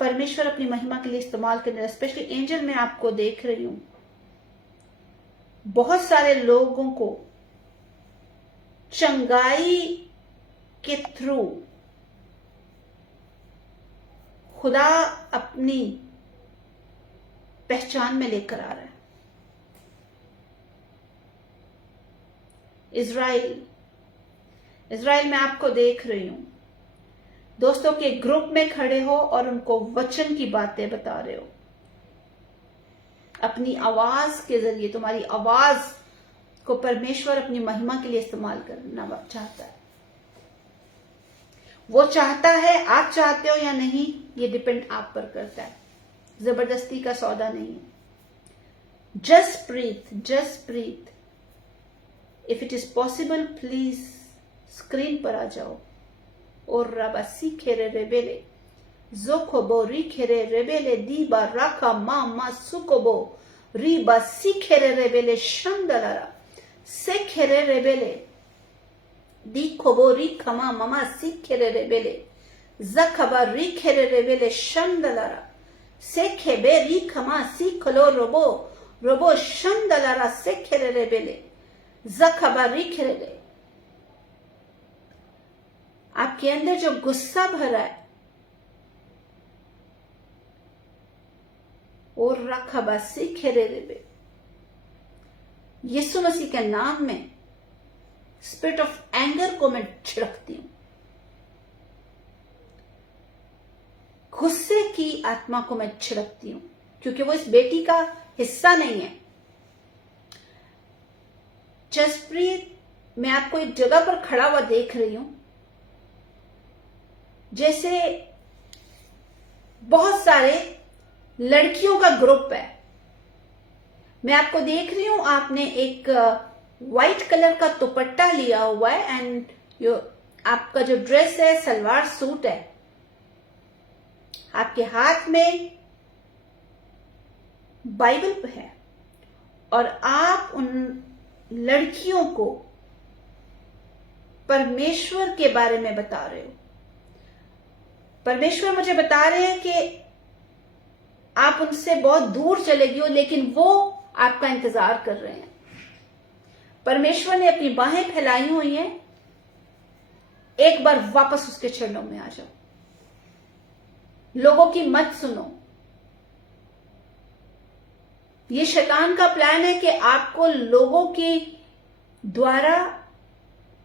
परमेश्वर अपनी महिमा के लिए इस्तेमाल करने, स्पेशली एंजल में आपको देख रही हूं, बहुत सारे लोगों को चंगाई के थ्रू खुदा अपनी पहचान में लेकर आ रहा है। इज़राइल में आपको देख रही हूं, दोस्तों के ग्रुप में खड़े हो और उनको वचन की बातें बता रहे हो। अपनी आवाज के जरिए, तुम्हारी आवाज को परमेश्वर अपनी महिमा के लिए इस्तेमाल करना चाहता है। वो चाहता है, आप चाहते हो या नहीं, ये डिपेंड आप पर करता है, जबरदस्ती का सौदा नहीं है। Just breathe. If it is possible please screen पर आ जाओ। और रबासी खेरे रेबेले जोखोबो री खेरे रेबेले दीबा राखा मा सुकोबो रीबा सी खेरे रेबेले शंदलरा से खेरे रेबेले दी खोबो री खमा ममा सी खेरे रेबेले जखबा री खेरे रेबेले शंदलरा से खेबे री खमा सी खलो रोबो शंदलरा से खेरे रेबेले जखबा री खेरे। आपके अंदर जो गुस्सा भरा है, और रखबा से खेरे रेबे, यीशु मसीह के नाम में स्पिरिट ऑफ एंगर को मैं छिड़कती हूं, गुस्से की आत्मा को मैं छिड़कती हूं, क्योंकि वो इस बेटी का हिस्सा नहीं है। जसप्रीत, मैं आपको एक जगह पर खड़ा हुआ देख रही हूं, जैसे बहुत सारे लड़कियों का ग्रुप है। मैं आपको देख रही हूं, आपने एक व्हाइट कलर का दुपट्टा लिया हुआ है एंड आपका जो ड्रेस है सलवार सूट है। आपके हाथ में बाइबल है और आप उन लड़कियों को परमेश्वर के बारे में बता रहे हो। परमेश्वर मुझे बता रहे हैं कि आप उनसे बहुत दूर चले गए हो, लेकिन वो आपका इंतजार कर रहे हैं। परमेश्वर ने अपनी बाहें फैलाई हुई हैं, एक बार वापस उसके चरणों में आ जाओ। लोगों की मत सुनो। ये शैतान का प्लान है कि आपको लोगों के द्वारा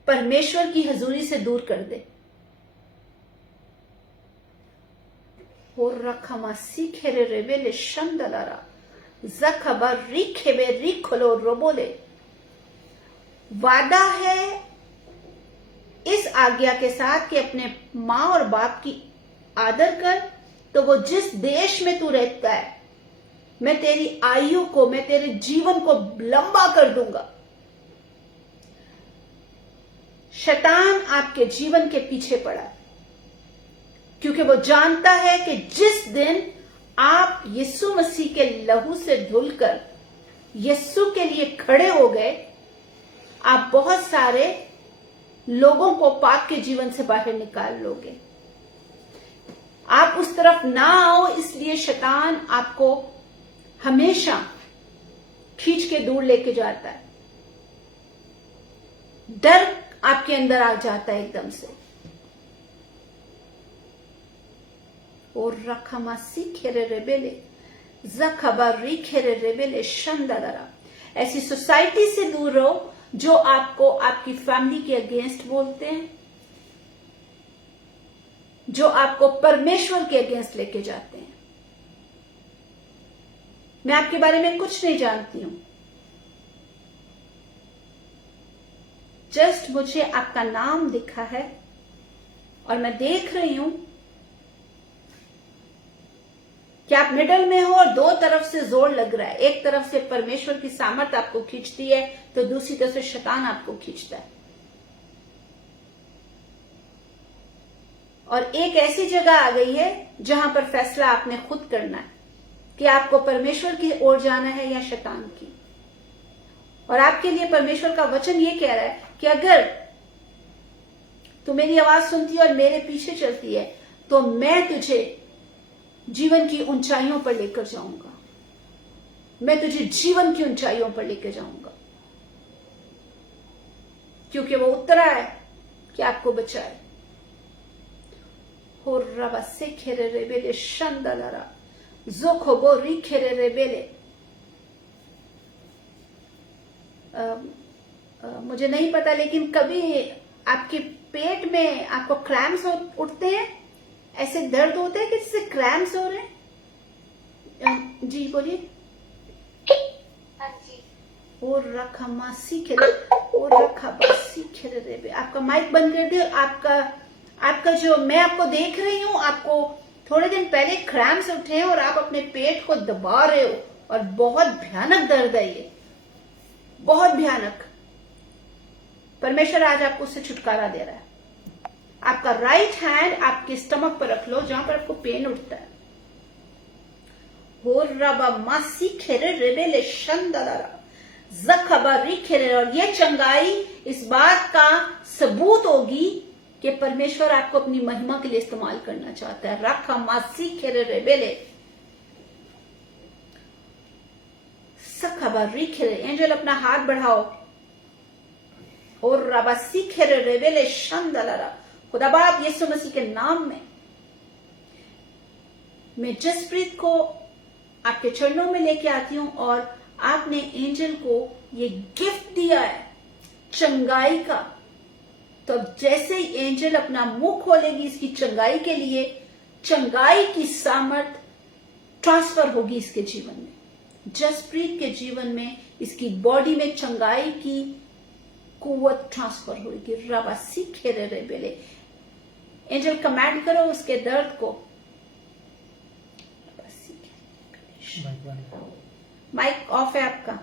परमेश्वर की हजूरी से दूर कर दे। वादा है इस आज्ञा के साथ कि अपने माँ और बाप की आदर कर, तो वो जिस देश में तू रहता है, मैं तेरी आयु को, मैं तेरे जीवन को लंबा कर दूंगा। शैतान आपके जीवन के पीछे पड़ा है, क्योंकि वो जानता है कि जिस दिन आप यीशु मसीह के लहू से धुलकर यीशु के लिए खड़े हो गए, आप बहुत सारे लोगों को पाप के जीवन से बाहर निकाल लोगे। आप उस तरफ ना आओ, इसलिए शैतान आपको हमेशा खींच के दूर लेके जाता है। डर आपके अंदर आ जाता है एकदम से। और रखमासी खेरे रेबेले जखबारी खेरे रेबेले शंदरा। ऐसी सोसाइटी से दूर रहो जो आपको आपकी फैमिली के अगेंस्ट बोलते हैं, जो आपको परमेश्वर के अगेंस्ट लेके जाते हैं। मैं आपके बारे में कुछ नहीं जानती हूं, जस्ट मुझे आपका नाम दिखा है और मैं देख रही हूं कि आप मिडल में हो और दो तरफ से जोर लग रहा है। एक तरफ से परमेश्वर की सामर्थ आपको खींचती है, तो दूसरी तरफ से शैतान आपको खींचता है। और एक ऐसी जगह आ गई है जहां पर फैसला आपने खुद करना है कि आपको परमेश्वर की ओर जाना है या शैतान की। और आपके लिए परमेश्वर का वचन ये कह रहा है कि अगर तू मेरी आवाज सुनती है और मेरे पीछे चलती है, तो मैं तुझे जीवन की ऊंचाइयों पर लेकर जाऊंगा। मैं तुझे जीवन की ऊंचाइयों पर लेकर जाऊंगा, क्योंकि वो उतरा है कि आपको बचाए। हो रबा से खेरे रेबेले शंदलरा जोखोबो री खेरे रेबेले। मुझे नहीं पता, लेकिन कभी आपके पेट में आपको क्रैम्प्स उठते हैं, ऐसे दर्द होते हैं कि जैसे क्रैम्प्स हो रहे हैं? जी बोलिए। हाँ जी। और रखा मासी खेले और रखा बासी खेले रेबे। आपका माइक बंद कर दे। आपका जो मैं आपको देख रही हूं, आपको थोड़े दिन पहले क्रैम्प्स उठे हैं और आप अपने पेट को दबा रहे हो और बहुत भयानक दर्द है ये, बहुत भयानक। परमेश्वर आज आपको उससे छुटकारा दे रहा है। आपका राइट हैंड आपके स्टमक पर रख लो जहां पर आपको पेन उठता है। हो रबा मासी खेरे रेबेले शंदलरा जखबारी खेरे। और ये चंगाई इस बात का सबूत होगी कि परमेश्वर आपको अपनी महिमा के लिए इस्तेमाल करना चाहता है। रखा मासी खेरे रेबेले सखबारी खेरे। एंजल अपना हाथ बढ़ाओ। और रबासी खेरे रेबेले शंदलरा। खुदा बाप यीशु मसीह के नाम में मैं जसप्रीत को आपके चरणों में लेके आती हूं। और आपने एंजल को ये गिफ्ट दिया है चंगाई का, तो जैसे ही एंजल अपना मुंह खोलेगी इसकी चंगाई के लिए, चंगाई की सामर्थ ट्रांसफर होगी इसके जीवन में। जसप्रीत के जीवन में, इसकी बॉडी में चंगाई की कुव्वत ट्रांसफर होगी। रबा सीखे रे बेले। एंजल कमांड करो उसके दर्द को। माइक ऑफ है आपका।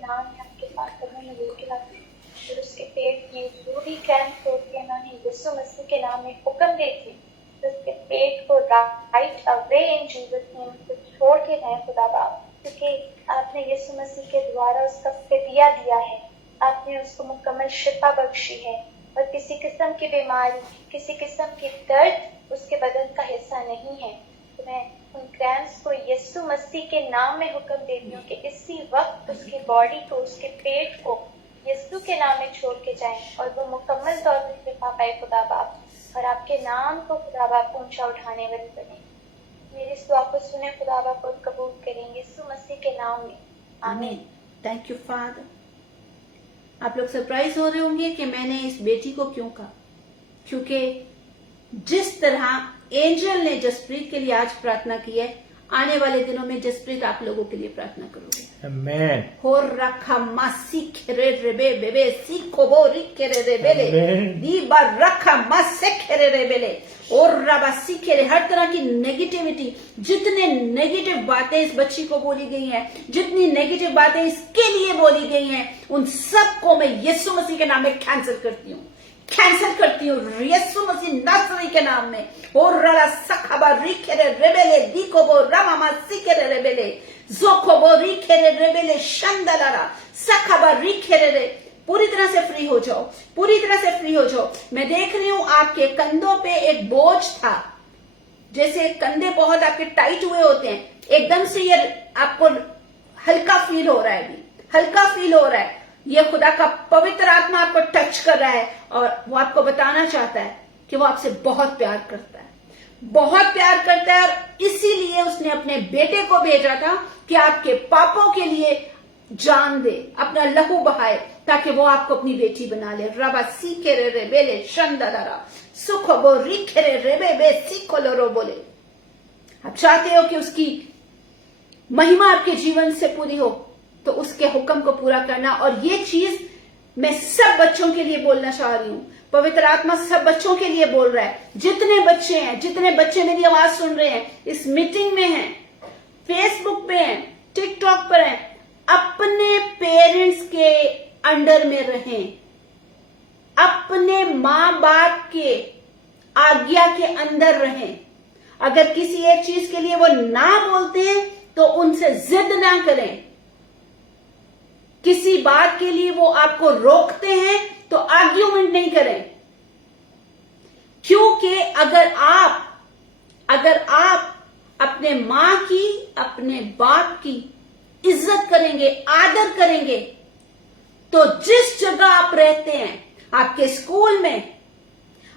नाम है आपके पास करने में लेके आते हैं और उसके पेट में जो भी क्रैम्प होते हैं उन्होंने यीशु मसीह के नाम में हुक्म देते तो उसके पेट को right away in Jesus name को छोड़ के जाए खुदा बाप, क्योंकि आपने यीशु मसीह के द्वारा उसका फिदिया दिया है, आपने उसको मुकम्मल शिफा बख्शी है और किसी किस्म की बीमारी, किसी किस्म की दर्द उसके बदन का हिस्सा नहीं है। तो मैं उन क्रैम्प्स को यीशु मसीह के नाम में हुक्म देती हूँ कि इसी वक्त उसकी बॉडी को, उसके पेट को यीशु के नाम में छोड़ के जाएं और वो मुकम्मल तौर पर शिफा पाए खुदा बाप, और आपके नाम को खुदा बाप ऊंचा उठाने वाली बने। मेरी इस दुआ को सुने खुदा बाप और कबूल करेंगे यीशु मसीह के नाम में, आमीन। Thank you father. आप लोग सरप्राइज हो रहे होंगे कि मैंने इस बेटी को क्यों कहा, क्योंकि जिस तरह एंजल ने जसप्रीत के लिए आज प्रार्थना की है, आने वाले दिनों में जसप्रीत आप लोगों के लिए प्रार्थना करोगे। आमेन। हो रखा मासी खेरे रेबे बेबे सी कोबो रिकेरे रेबेले दी बार रखा मासे खेरे रेबेले और रबासी खेरे। हर तरह की नेगेटिविटी, जितने नेगेटिव बातें इस बच्ची को बोली गई हैं, जितनी नेगेटिव बातें इसके लिए बोली गई हैं, उन सबको मैं यीशु मसीह के नाम में कैंसिल करती हूँ, कैंसिल करती हूँ यीशु मसीह नासरी के नाम में। और रला सखबा रिखेरे रेबेले दीकोबो रामामा सिकेरे रेबेले जोकोबो रिखेरे रेबेले शंदलारा सखबा रिखेरे रे। पूरी तरह से फ्री हो जाओ, पूरी तरह से फ्री हो जाओ। मैं देख रही हूं आपके कंधों पे एक बोझ था, जैसे कंधे बहुत आपके टाइट हुए होते हैं, एकदम से ये आपको हल्का फील हो रहा है, अभी हल्का फील हो रहा है। ये खुदा का पवित्र आत्मा आपको टच कर रहा है और वो आपको बताना चाहता है कि वो आपसे बहुत प्यार करता है, बहुत प्यार करता है। और इसीलिए उसने अपने बेटे को भेजा था कि आपके पापों के लिए जान दे, अपना लहू बहाए, ताकि वो आपको अपनी बेटी बना ले। रबा सीखे रे रे बेले शंदरा सुख बो रिखे रे रे बे सीखो लो बोले। आप चाहते हो कि उसकी महिमा आपके जीवन से पूरी हो, तो उसके हुक्म को पूरा करना। और ये चीज मैं सब बच्चों के लिए बोलना चाह रही हूं, पवित्र आत्मा सब बच्चों के लिए बोल रहा है। जितने बच्चे हैं, जितने बच्चे मेरी आवाज सुन रहे हैं, इस मीटिंग में हैं, फेसबुक पे हैं, टिकटॉक पर हैं, अपने पेरेंट्स के अंडर में रहें, अपने माँ बाप के आज्ञा के अंदर रहें। अगर किसी एक चीज के लिए वो ना बोलते हैं तो उनसे जिद ना करें। किसी बात के लिए वो आपको रोकते हैं तो आर्ग्यूमेंट नहीं करें, क्योंकि अगर आप अपने मां की, अपने बाप की इज्जत करेंगे, आदर करेंगे, तो जिस जगह आप रहते हैं, आपके स्कूल में,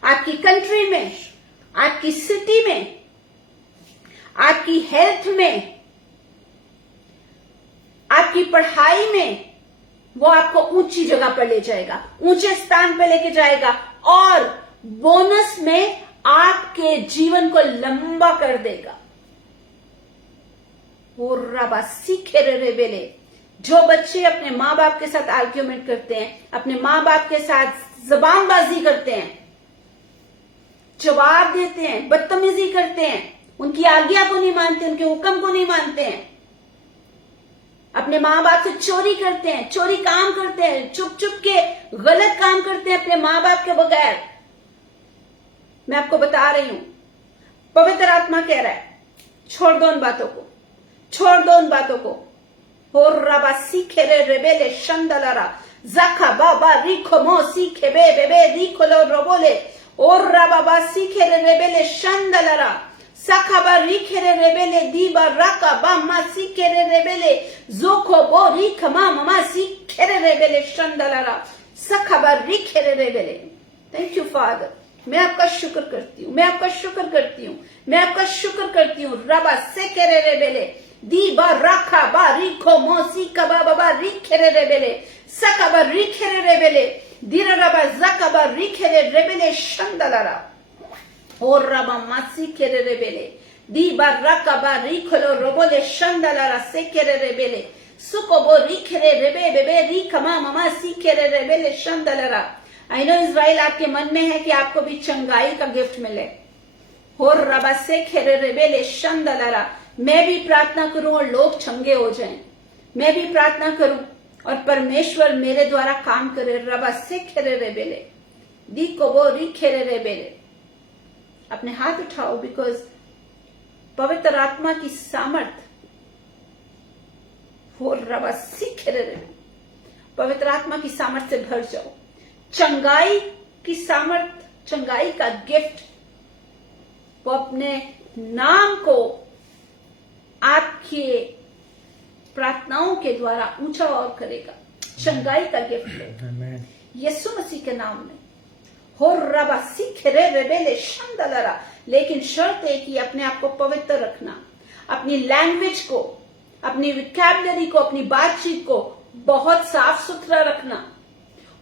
आपकी कंट्री में, आपकी सिटी में, आपकी हेल्थ में, आपकी पढ़ाई में, वो आपको ऊंची जगह पर ले जाएगा, ऊंचे स्थान पर लेके जाएगा, और बोनस में आपके जीवन को लंबा कर देगा। और रबा सीखे रे बेले। जो बच्चे अपने माँ बाप के साथ आर्ग्यूमेंट करते हैं, अपने माँ बाप के साथ जबानबाजी करते हैं, जवाब देते हैं, बदतमीजी करते हैं, उनकी आज्ञा को नहीं मानते, उनके हुक्म को नहीं मानते हैं, अपने माँ बाप से चोरी करते हैं, चोरी काम करते हैं, चुप चुप के गलत काम करते हैं अपने माँ बाप के बगैर, मैं आपको बता रही हूं, पवित्र आत्मा कह रहा है, छोड़ दो उन बातों को, छोड़ दो उन बातों को। हो रबा सीखे रे रेबेले शंदलरा जखा बाबा रिखो मो सीखे बे बेबे रिखो लो रोबोले और रबा सीखे रे रेबेले शंदलरा सखबा रिखेरे रेबेले दीबा राका बामा सीखेरे रेबेले जोखो बो रिखमा ममा सीखेरे रेबेले शंदलरा सखबा रिखेरे रेबेले। थैंक यू फादर, मैं आपका शुक्र करती हूँ, मैं आपका शुक्र करती हूँ, मैं आपका शुक्र करती हूँ। रबा सेकेरे रेबेले दीबा राखा बा रिखो मोसी कबा बाबा रिखेरे रेबेले सकबा रिखेरे रेबेले दीरा रबा जकबा रिखेरे रेबेले शंदलरा। हो रबा मासी केरे रे बेले दी बारका बारी खलो रोबोले शंदला से केरे रे बेले सुकोबो रिखरे रेबे बेबे री कमा ममा सी केरे रे बेले शंदला। आई नो इज़राइल आपके मन में है कि आपको भी चंगाई का गिफ्ट मिले। हो रबा से खेरे रे बेले शंदला। मैं भी प्रार्थना करूं और लोग चंगे हो जाएं। मैं भी प्रार्थना करूं और परमेश्वर मेरे द्वारा काम करे। रबा से खेरे रे बेले दी कोबो री खेरे रे बेले। अपने हाथ उठाओ, बिकॉज पवित्र आत्मा की सामर्थ हो रबा सी खेरे रे। पवित्र आत्मा की सामर्थ से भर जाओ। चंगाई की सामर्थ, चंगाई का गिफ्ट वो अपने नाम को आपके प्रार्थनाओं के द्वारा ऊंचा और करेगा। चंगाई का गिफ्ट लो यीशु मसीह के नाम में। हो रबा सीखरे रेबेले शंदलरा। लेकिन शर्त है कि अपने आप को पवित्र रखना, अपनी लैंग्वेज को, अपनी विकैबुलरी को, अपनी बातचीत को बहुत साफ सुथरा रखना।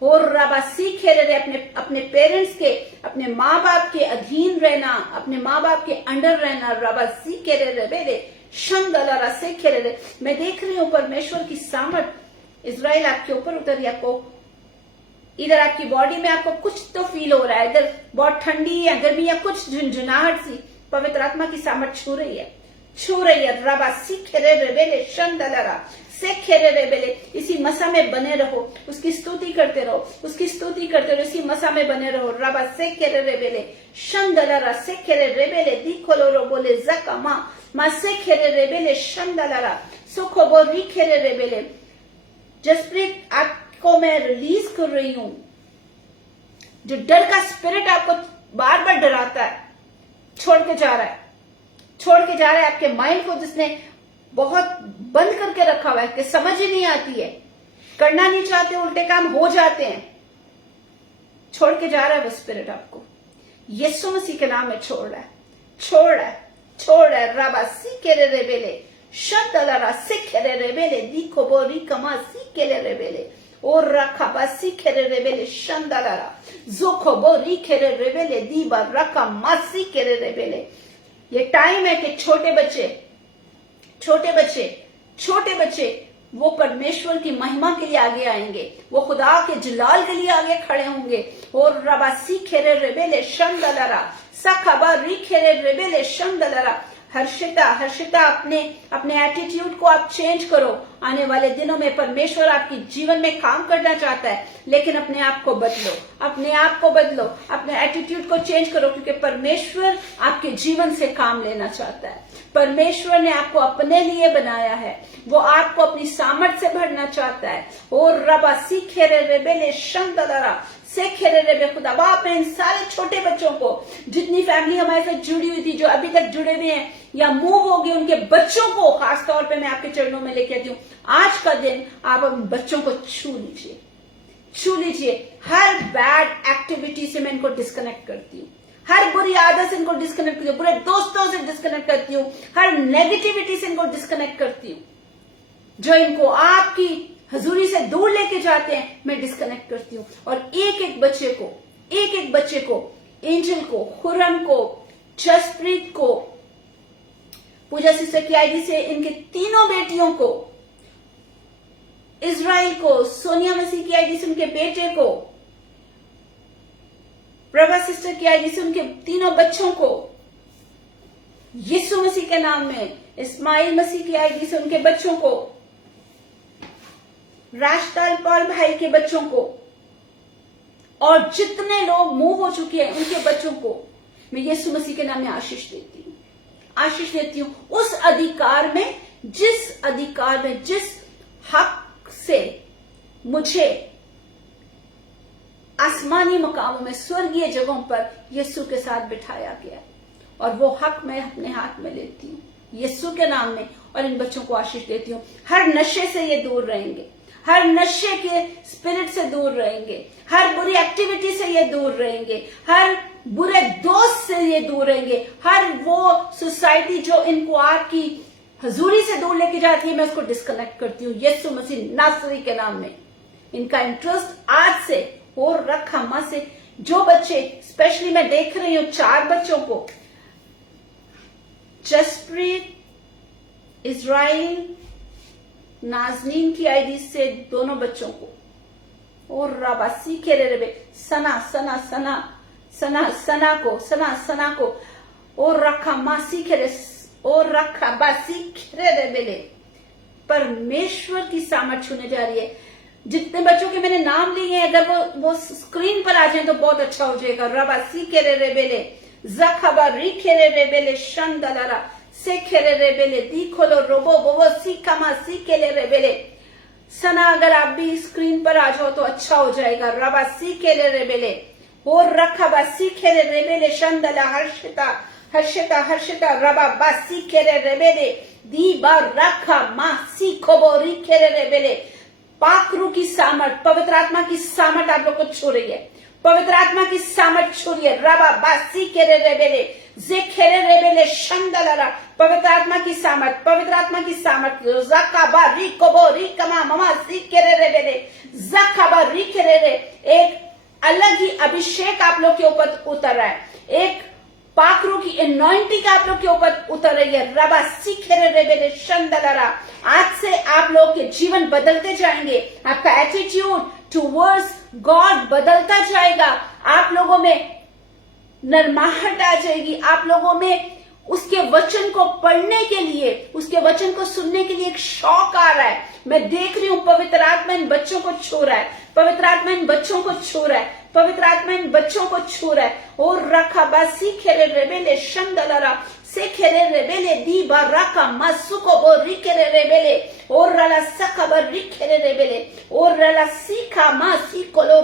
और रबा सीखे रहे अपने पेरेंट्स के, अपने माँ बाप के अधीन रहना, अपने माँ बाप के अंडर रहना। रबा सीखे रहे बेले शंदलरा सीखे रहे। मैं देख रही हूं परमेश्वर की सामर्थ इज़राइल आपके ऊपर उतरी। आपको इधर आपकी बॉडी में आपको कुछ तो फील हो रहा है, इधर बहुत ठंडी या गर्मी या कुछ झुंझुनाहट सी पवित्र आत्मा की सामर्थ छू रही है, छू रही है। रबा सीखे रहे बेले शंदलरा से खेरे रे बेले। इसी मसा में बने रहो, उसकी स्तुति करते रहो, उसकी स्तुति करते रहो, इसी मसा में बने रहो। रबा से खेरे रे बेले शंदलरा से खेरे रे बेले दी खोलो रो बोले जका माँ से खेरे रे बेले शंदलरा सुखो बो री खेरे रे बेले। जसप्रीत आपको मैं रिलीज कर रही हूं। जो डर का स्पिरिट आपको बार बार डराता है, छोड़ के जा रहा है, छोड़ के जा रहा है। आपके माइंड को जिसने बहुत बंद करके रखा हुआ है कि समझ ही नहीं आती है, करना नहीं चाहते, उल्टे काम हो जाते हैं, छोड़ के जा रहा है वो स्पिरिट आपको। यीशु मसीह के नाम में छोड़ रहा है, छोड़ रहा है, छोड़ रहा है। रबा सीखे रे बेले शतलरा सीखे रे बेले दीखो बोरी कमा सीखे रे बेले और रखा बस सीखे रे बेले शंदलरा जोखो बोरी खेरे रे बेले दीबा रखा मा सीखे रे बेले। ये टाइम है कि छोटे बच्चे वो परमेश्वर की महिमा के लिए आगे आएंगे, वो खुदा के जलाल के लिए आगे खड़े होंगे। और रबा सीखेरे रेबेले शंदलरा सखबा रिखेरे रेबेले शंदलरा। हर्षिता अपने एटीट्यूड को आप चेंज करो। आने वाले दिनों में परमेश्वर आपके जीवन में काम करना चाहता है, लेकिन अपने आप को बदलो, अपने एटीट्यूड को चेंज करो, क्योंकि परमेश्वर आपके जीवन से काम लेना चाहता है। परमेश्वर ने आपको अपने लिए बनाया है, वो आपको अपनी सामर्थ से भरना चाहता है। और रबा सीखेरे रेबेले शंदलरा सेखेरे रेबे। खुदा बाप ने इन सारे छोटे बच्चों को, जितनी फैमिली हमारे साथ जुड़ी हुई थी, जो अभी तक जुड़े हुए हैं या मूव हो गए, उनके बच्चों को खास तौर पे मैं आपके चरणों में लेके आती हूँ। आज का दिन आप अपने बच्चों को छू लीजिए। हर बैड एक्टिविटी से मैं इनको डिस्कनेक्ट करती हूँ, हर बुरी आदत से इनको डिस्कनेक्ट करती हूँ, बुरे दोस्तों से डिस्कनेक्ट करती हूँ, हर नेगेटिविटी से इनको डिस्कनेक्ट करती हूँ जो इनको आपकी हजूरी से दूर लेके जाते हैं। मैं डिस्कनेक्ट करती हूँ और एक एक बच्चे को, एंजल को, खुरम को, जसप्रीत को, पूजा सिस्टर की आईडी से इनके तीनों बेटियों को, इज़राइल को, सोनिया मसीह की आईडी से उनके बेटे को, प्रभा सिस्टर की आईडी से उनके तीनों बच्चों को, यीशु मसीह के नाम में इस्माइल मसीह की आईडी से उनके बच्चों को, राजताल पॉल भाई के बच्चों को, और जितने लोग मूव हो चुके हैं उनके बच्चों को मैं यीशु मसीह के नाम में आशीष देती हूँ। उस अधिकार में, जिस हक से मुझे आसमानी मकामों में, स्वर्गीय जगहों पर यीशु के साथ बिठाया गया, और वो हक मैं अपने हाथ में लेती हूँ यीशु के नाम में, और इन बच्चों को आशीष देती हूँ। हर नशे से ये दूर रहेंगे, हर नशे के स्पिरिट से दूर रहेंगे, हर बुरी एक्टिविटी से ये दूर रहेंगे, हर बुरे दोस्त से ये दूर रहेंगे, हर वो सोसाइटी जो इनको आपकी हजूरी से दूर लेके जाती है, मैं उसको डिस्कनेक्ट करती हूँ यीशु मसीह नासरी के नाम में। इनका इंटरेस्ट आज से और रखा मां से जो बच्चे, स्पेशली मैं देख रही हूं 4 बच्चों को, जसप्रीत, इजराइल, नाजनीन की आईडी से दोनों बच्चों को, और रबासी के रेबे सना को और रखा मासी के और रखा बासी रेबेले परमेश्वर की सामर्थ छूने जा रही है। जितने बच्चों के मैंने नाम लिए हैं, अगर वो स्क्रीन पर आ जाए तो बहुत अच्छा हो जाएगा। रबासी के रेबेले जखबा री खेरे रेबेले शंदलारा से खेरे रेबेले दी खोलो रोबो बोबो सी कमा सी केले रेबेले सना, अगर आप भी स्क्रीन पर आ जाओ तो अच्छा हो जाएगा। रबा सी केले रेबेले और रखबा सी खेरे रेबेले शंदला हर्षिता रबा बासी खेरे रेबेले दी बार रखा मा सी खोबोरी खेरे रेबेले। पाकरू की सामर्थ, पवित्र आत्मा की सामर्थ आप लोग को छू रही है। पवित्र आत्मा की सामर्थ छू रही है। रबा बासी केरे रेबेले जे खेरे रेबेले शंदलारा, पवित्र आत्मा की सामर्थ, पवित्र आत्मा की सामर्थ। जकाबा री कोबो री कमा ममा सी केरे रेबेले जकाबा री केरे रे, एक अलग ही अभिषेक आप लोग के ऊपर उतर रहा है। एक पाकरू की एनॉइंटिंग आप लोग के ऊपर उतर रही है। रबा सीखेरे रेबेले शंदलारा, आज से आप लोग के जीवन बदलते जाएंगे। आपका एटीट्यूड टुवर्ड्स गॉड बदलता जाएगा। आप लोगों में नरमाहट आ जाएगी। आप लोगों में उसके वचन को पढ़ने के लिए, उसके वचन को सुनने के लिए एक शौक आ रहा है। मैं देख रही हूं पवित्र आत्मा इन बच्चों को छू रहा है। पवित्र आत्मा इन बच्चों को छू रहा है। पवित्र आत्मा इन बच्चों को छू रहा है। और रखा बासी खेरे रेबेले शंदलारा से खेरे रेबेले दी बाराका मासुको बोरी खेरे रेबेले और रला सकबर री खेरे रेबेले और रला सीखा मासी कोलो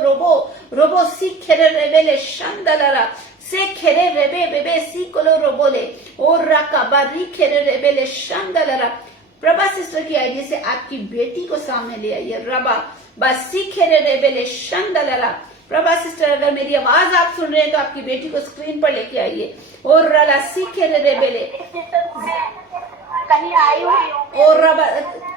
रोबो सी खेरे रेबेले शंदलारा से खेरे रेबे बेबे सी कोलो रोबोले और रका बारी खेरे रेबेले शंदलारा। प्रभा सिस्टर की आईडी से आपकी बेटी को सामने ले आइए। रबा बासी खेरे रेबेले शंदलारा। प्रभा सिस्टर, अगर मेरी आवाज आप सुन रहे हैं तो आपकी बेटी को स्क्रीन पर लेके आइए। और रला सीखे रेबेले कहीं आई हुई और रबा,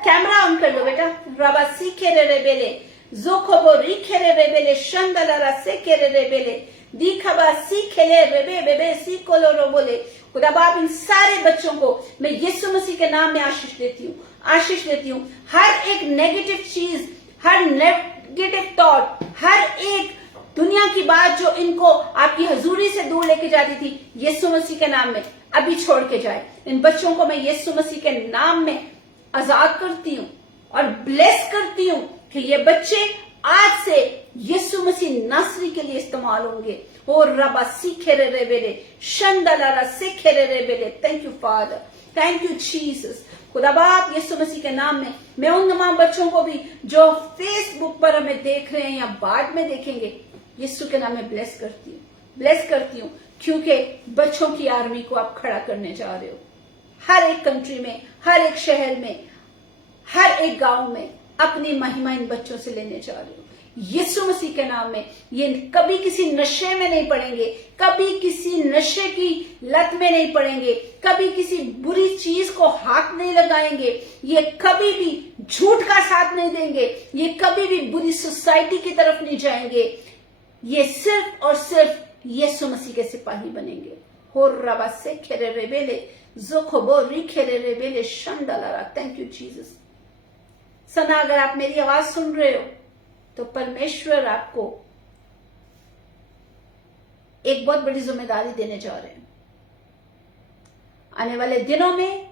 कैमरा ऑन कर लो बेटा। रबा सीखे रेबेले जोखबो रिखे रेबेले शंदलारा से केरे रेबेले दीखबा सीखेले रेबे बेबे सी कोलो रोबोले। खुदा बाप इन सारे बच्चों को मैं यीशु मसीह के नाम में आशीष देती हूँ। हर एक नेगेटिव चीज, हर नेगेटिव थॉट, हर एक दुनिया की बात जो इनको आपकी हजूरी से दूर लेके जाती थी, यीशु मसीह के नाम में अभी छोड़ के जाए। इन बच्चों को मैं यीशु मसीह के नाम में आजाद करती हूँ और ब्लेस करती हूँ कि ये बच्चे आज से यीशु मसीह नासरी के लिए इस्तेमाल होंगे। और रबा सीखे रेबेले शंदलारा सीखे रेबेले। Thank you father, thank you Jesus. खुदा बाप यीशु मसीह के नाम में मैं उन तमाम बच्चों को भी जो फेसबुक पर हमें देख रहे हैं या बाद में देखेंगे, यीशु के नाम में ब्लेस करती हूँ क्योंकि बच्चों की आर्मी को आप खड़ा करने जा रहे हो। हर एक कंट्री में, हर एक शहर में, हर एक गांव में अपनी महिमा इन बच्चों से लेने जा रहे हो। यीशु मसीह के नाम में ये कभी किसी नशे में नहीं पड़ेंगे, कभी किसी नशे की लत में नहीं पड़ेंगे, कभी किसी बुरी चीज को हाथ नहीं लगाएंगे, ये कभी भी झूठ का साथ नहीं देंगे, ये कभी भी बुरी सोसाइटी की तरफ नहीं जाएंगे। ये सिर्फ और सिर्फ यीशु मसीह के सिपाही बनेंगे। होर रबा से खेरे रेबेले जोखबो री खेरे रेबेले शंदलारा। Thank you Jesus. सना, अगर आप मेरी आवाज सुन रहे हो तो परमेश्वर आपको एक बहुत बड़ी जिम्मेदारी देने जा रहे हैं। आने वाले दिनों में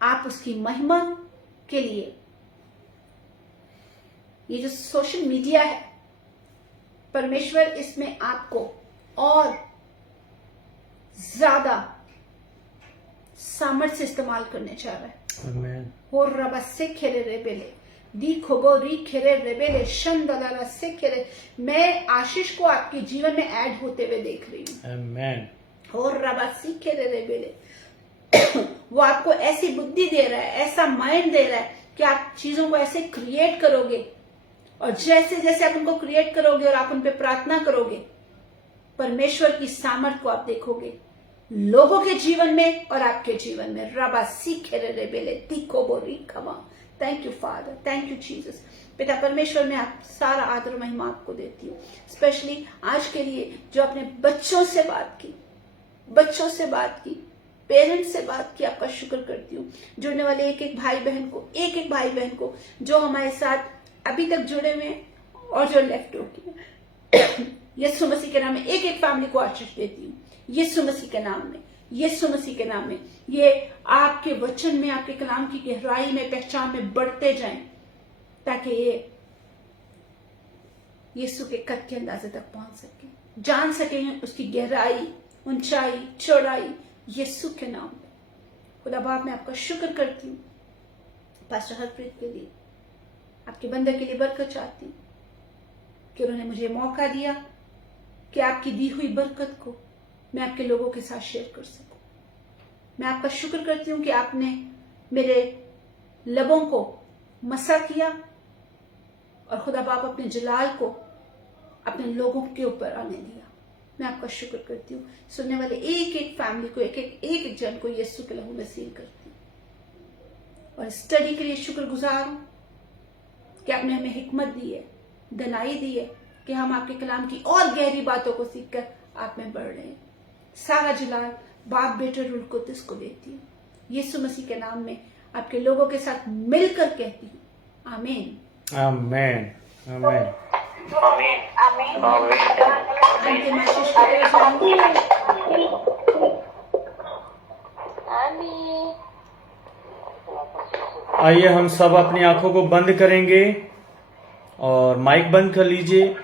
आप उसकी महिमा के लिए, ये जो सोशल मीडिया है, परमेश्वर इसमें आपको और ज्यादा सामर्थ्य से इस्तेमाल करने जा रहा है। आमीन। और रबा से खेरे रेबेले दी खोबो री खेरे रेबेले शंदलारा से खेरे। मैं आशीष को आपके जीवन में ऐड होते हुए देख रही हूँ। आमीन। और रबा सी खेरे रेबेले वो आपको ऐसी बुद्धि दे रहा है, ऐसा माइंड दे रहा है कि आप चीजों को ऐसे क्रिएट करोगे, और जैसे जैसे आप उनको क्रिएट करोगे और आप उन पे प्रार्थना करोगे, परमेश्वर की सामर्थ को आप देखोगे लोगों के जीवन में और आपके जीवन में। रबा सीखे रेबेले तीखो बोरी खमा। Thank you father, thank you Jesus. पिता परमेश्वर, मैं आप सारा आदर महिमा आपको देती हूँ, स्पेशली आज के लिए जो अपने बच्चों से बात की, पेरेंट्स से बात की, आपका शुक्र करती हूँ। जुड़ने वाले एक एक भाई बहन को जो हमारे साथ अभी तक जुड़े हुए हैं और जो लेफ्ट हो गए, यीशु मसीह के नाम में एक एक फैमिली को आशीष देती हूँ, यीशु मसीह के नाम में। ये आपके वचन में, आपके कलाम की गहराई में, पहचान में बढ़ते जाएं, ताकि ये यीशु के कद के अंदाजे तक पहुंच सके, जान सके उसकी गहराई, ऊंचाई, चौड़ाई, यीशु के नाम में। खुदा बाप, मैं आपका शुक्र करती हूँ पास्टर हरप्रीत के लिए, आपके बंदे के लिए बरकत चाहती हूँ कि उन्होंने मुझे मौका दिया कि आपकी दी हुई बरकत को मैं आपके लोगों के साथ शेयर कर सकूं। मैं आपका शुक्र करती हूँ कि आपने मेरे लबों को मसा किया और खुदा बाप अपने जलाल को अपने लोगों के ऊपर आने दिया। मैं आपका शुक्र करती हूँ। सुनने वाले एक एक फैमिली को, एक एक जन को यीशु के लहू में सील करती हूँ। और स्टडी के लिए शुक्रगुजार हूँ कि आपने हमें हिकमत दी है, दनाई दी है कि हम आपके कलाम की और गहरी बातों को सीखकर आप में बढ़ रहे हैं। सारा जलाल बाप, बेटे, रूह कुद्दूस को देती हूँ। यीशु मसीह के नाम में आपके लोगों के साथ मिलकर कहती हूँ, आमीन, आमेन, आमेन। अंतिम आशीष के लिए जाऊंगी। आइए हम सब अपनी आंखों को बंद करेंगे और माइक बंद कर लीजिए।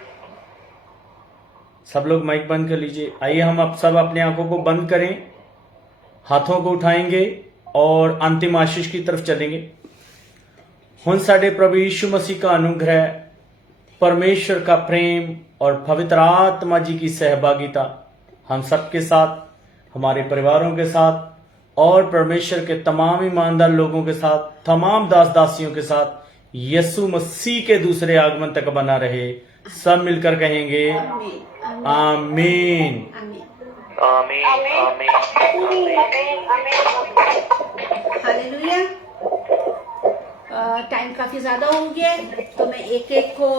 सब लोग माइक बंद कर लीजिए। आइए हम अब सब अपनी आंखों को बंद करें, हाथों को उठाएंगे और अंतिम आशीष की तरफ चलेंगे। हुन साडे प्रभु यीशु मसीह का अनुग्रह, परमेश्वर का प्रेम और पवित्र आत्मा जी की सहभागिता हम सबके साथ, हमारे परिवारों के साथ और परमेश्वर के तमाम ईमानदार लोगों के साथ, तमाम दास दासियों के साथ यीशु मसीह के दूसरे आगमन तक बना रहे। सब मिलकर कहेंगे आमीन, आमीन। हालेलुया। टाइम काफी ज्यादा हो गया, तो मैं एक एक को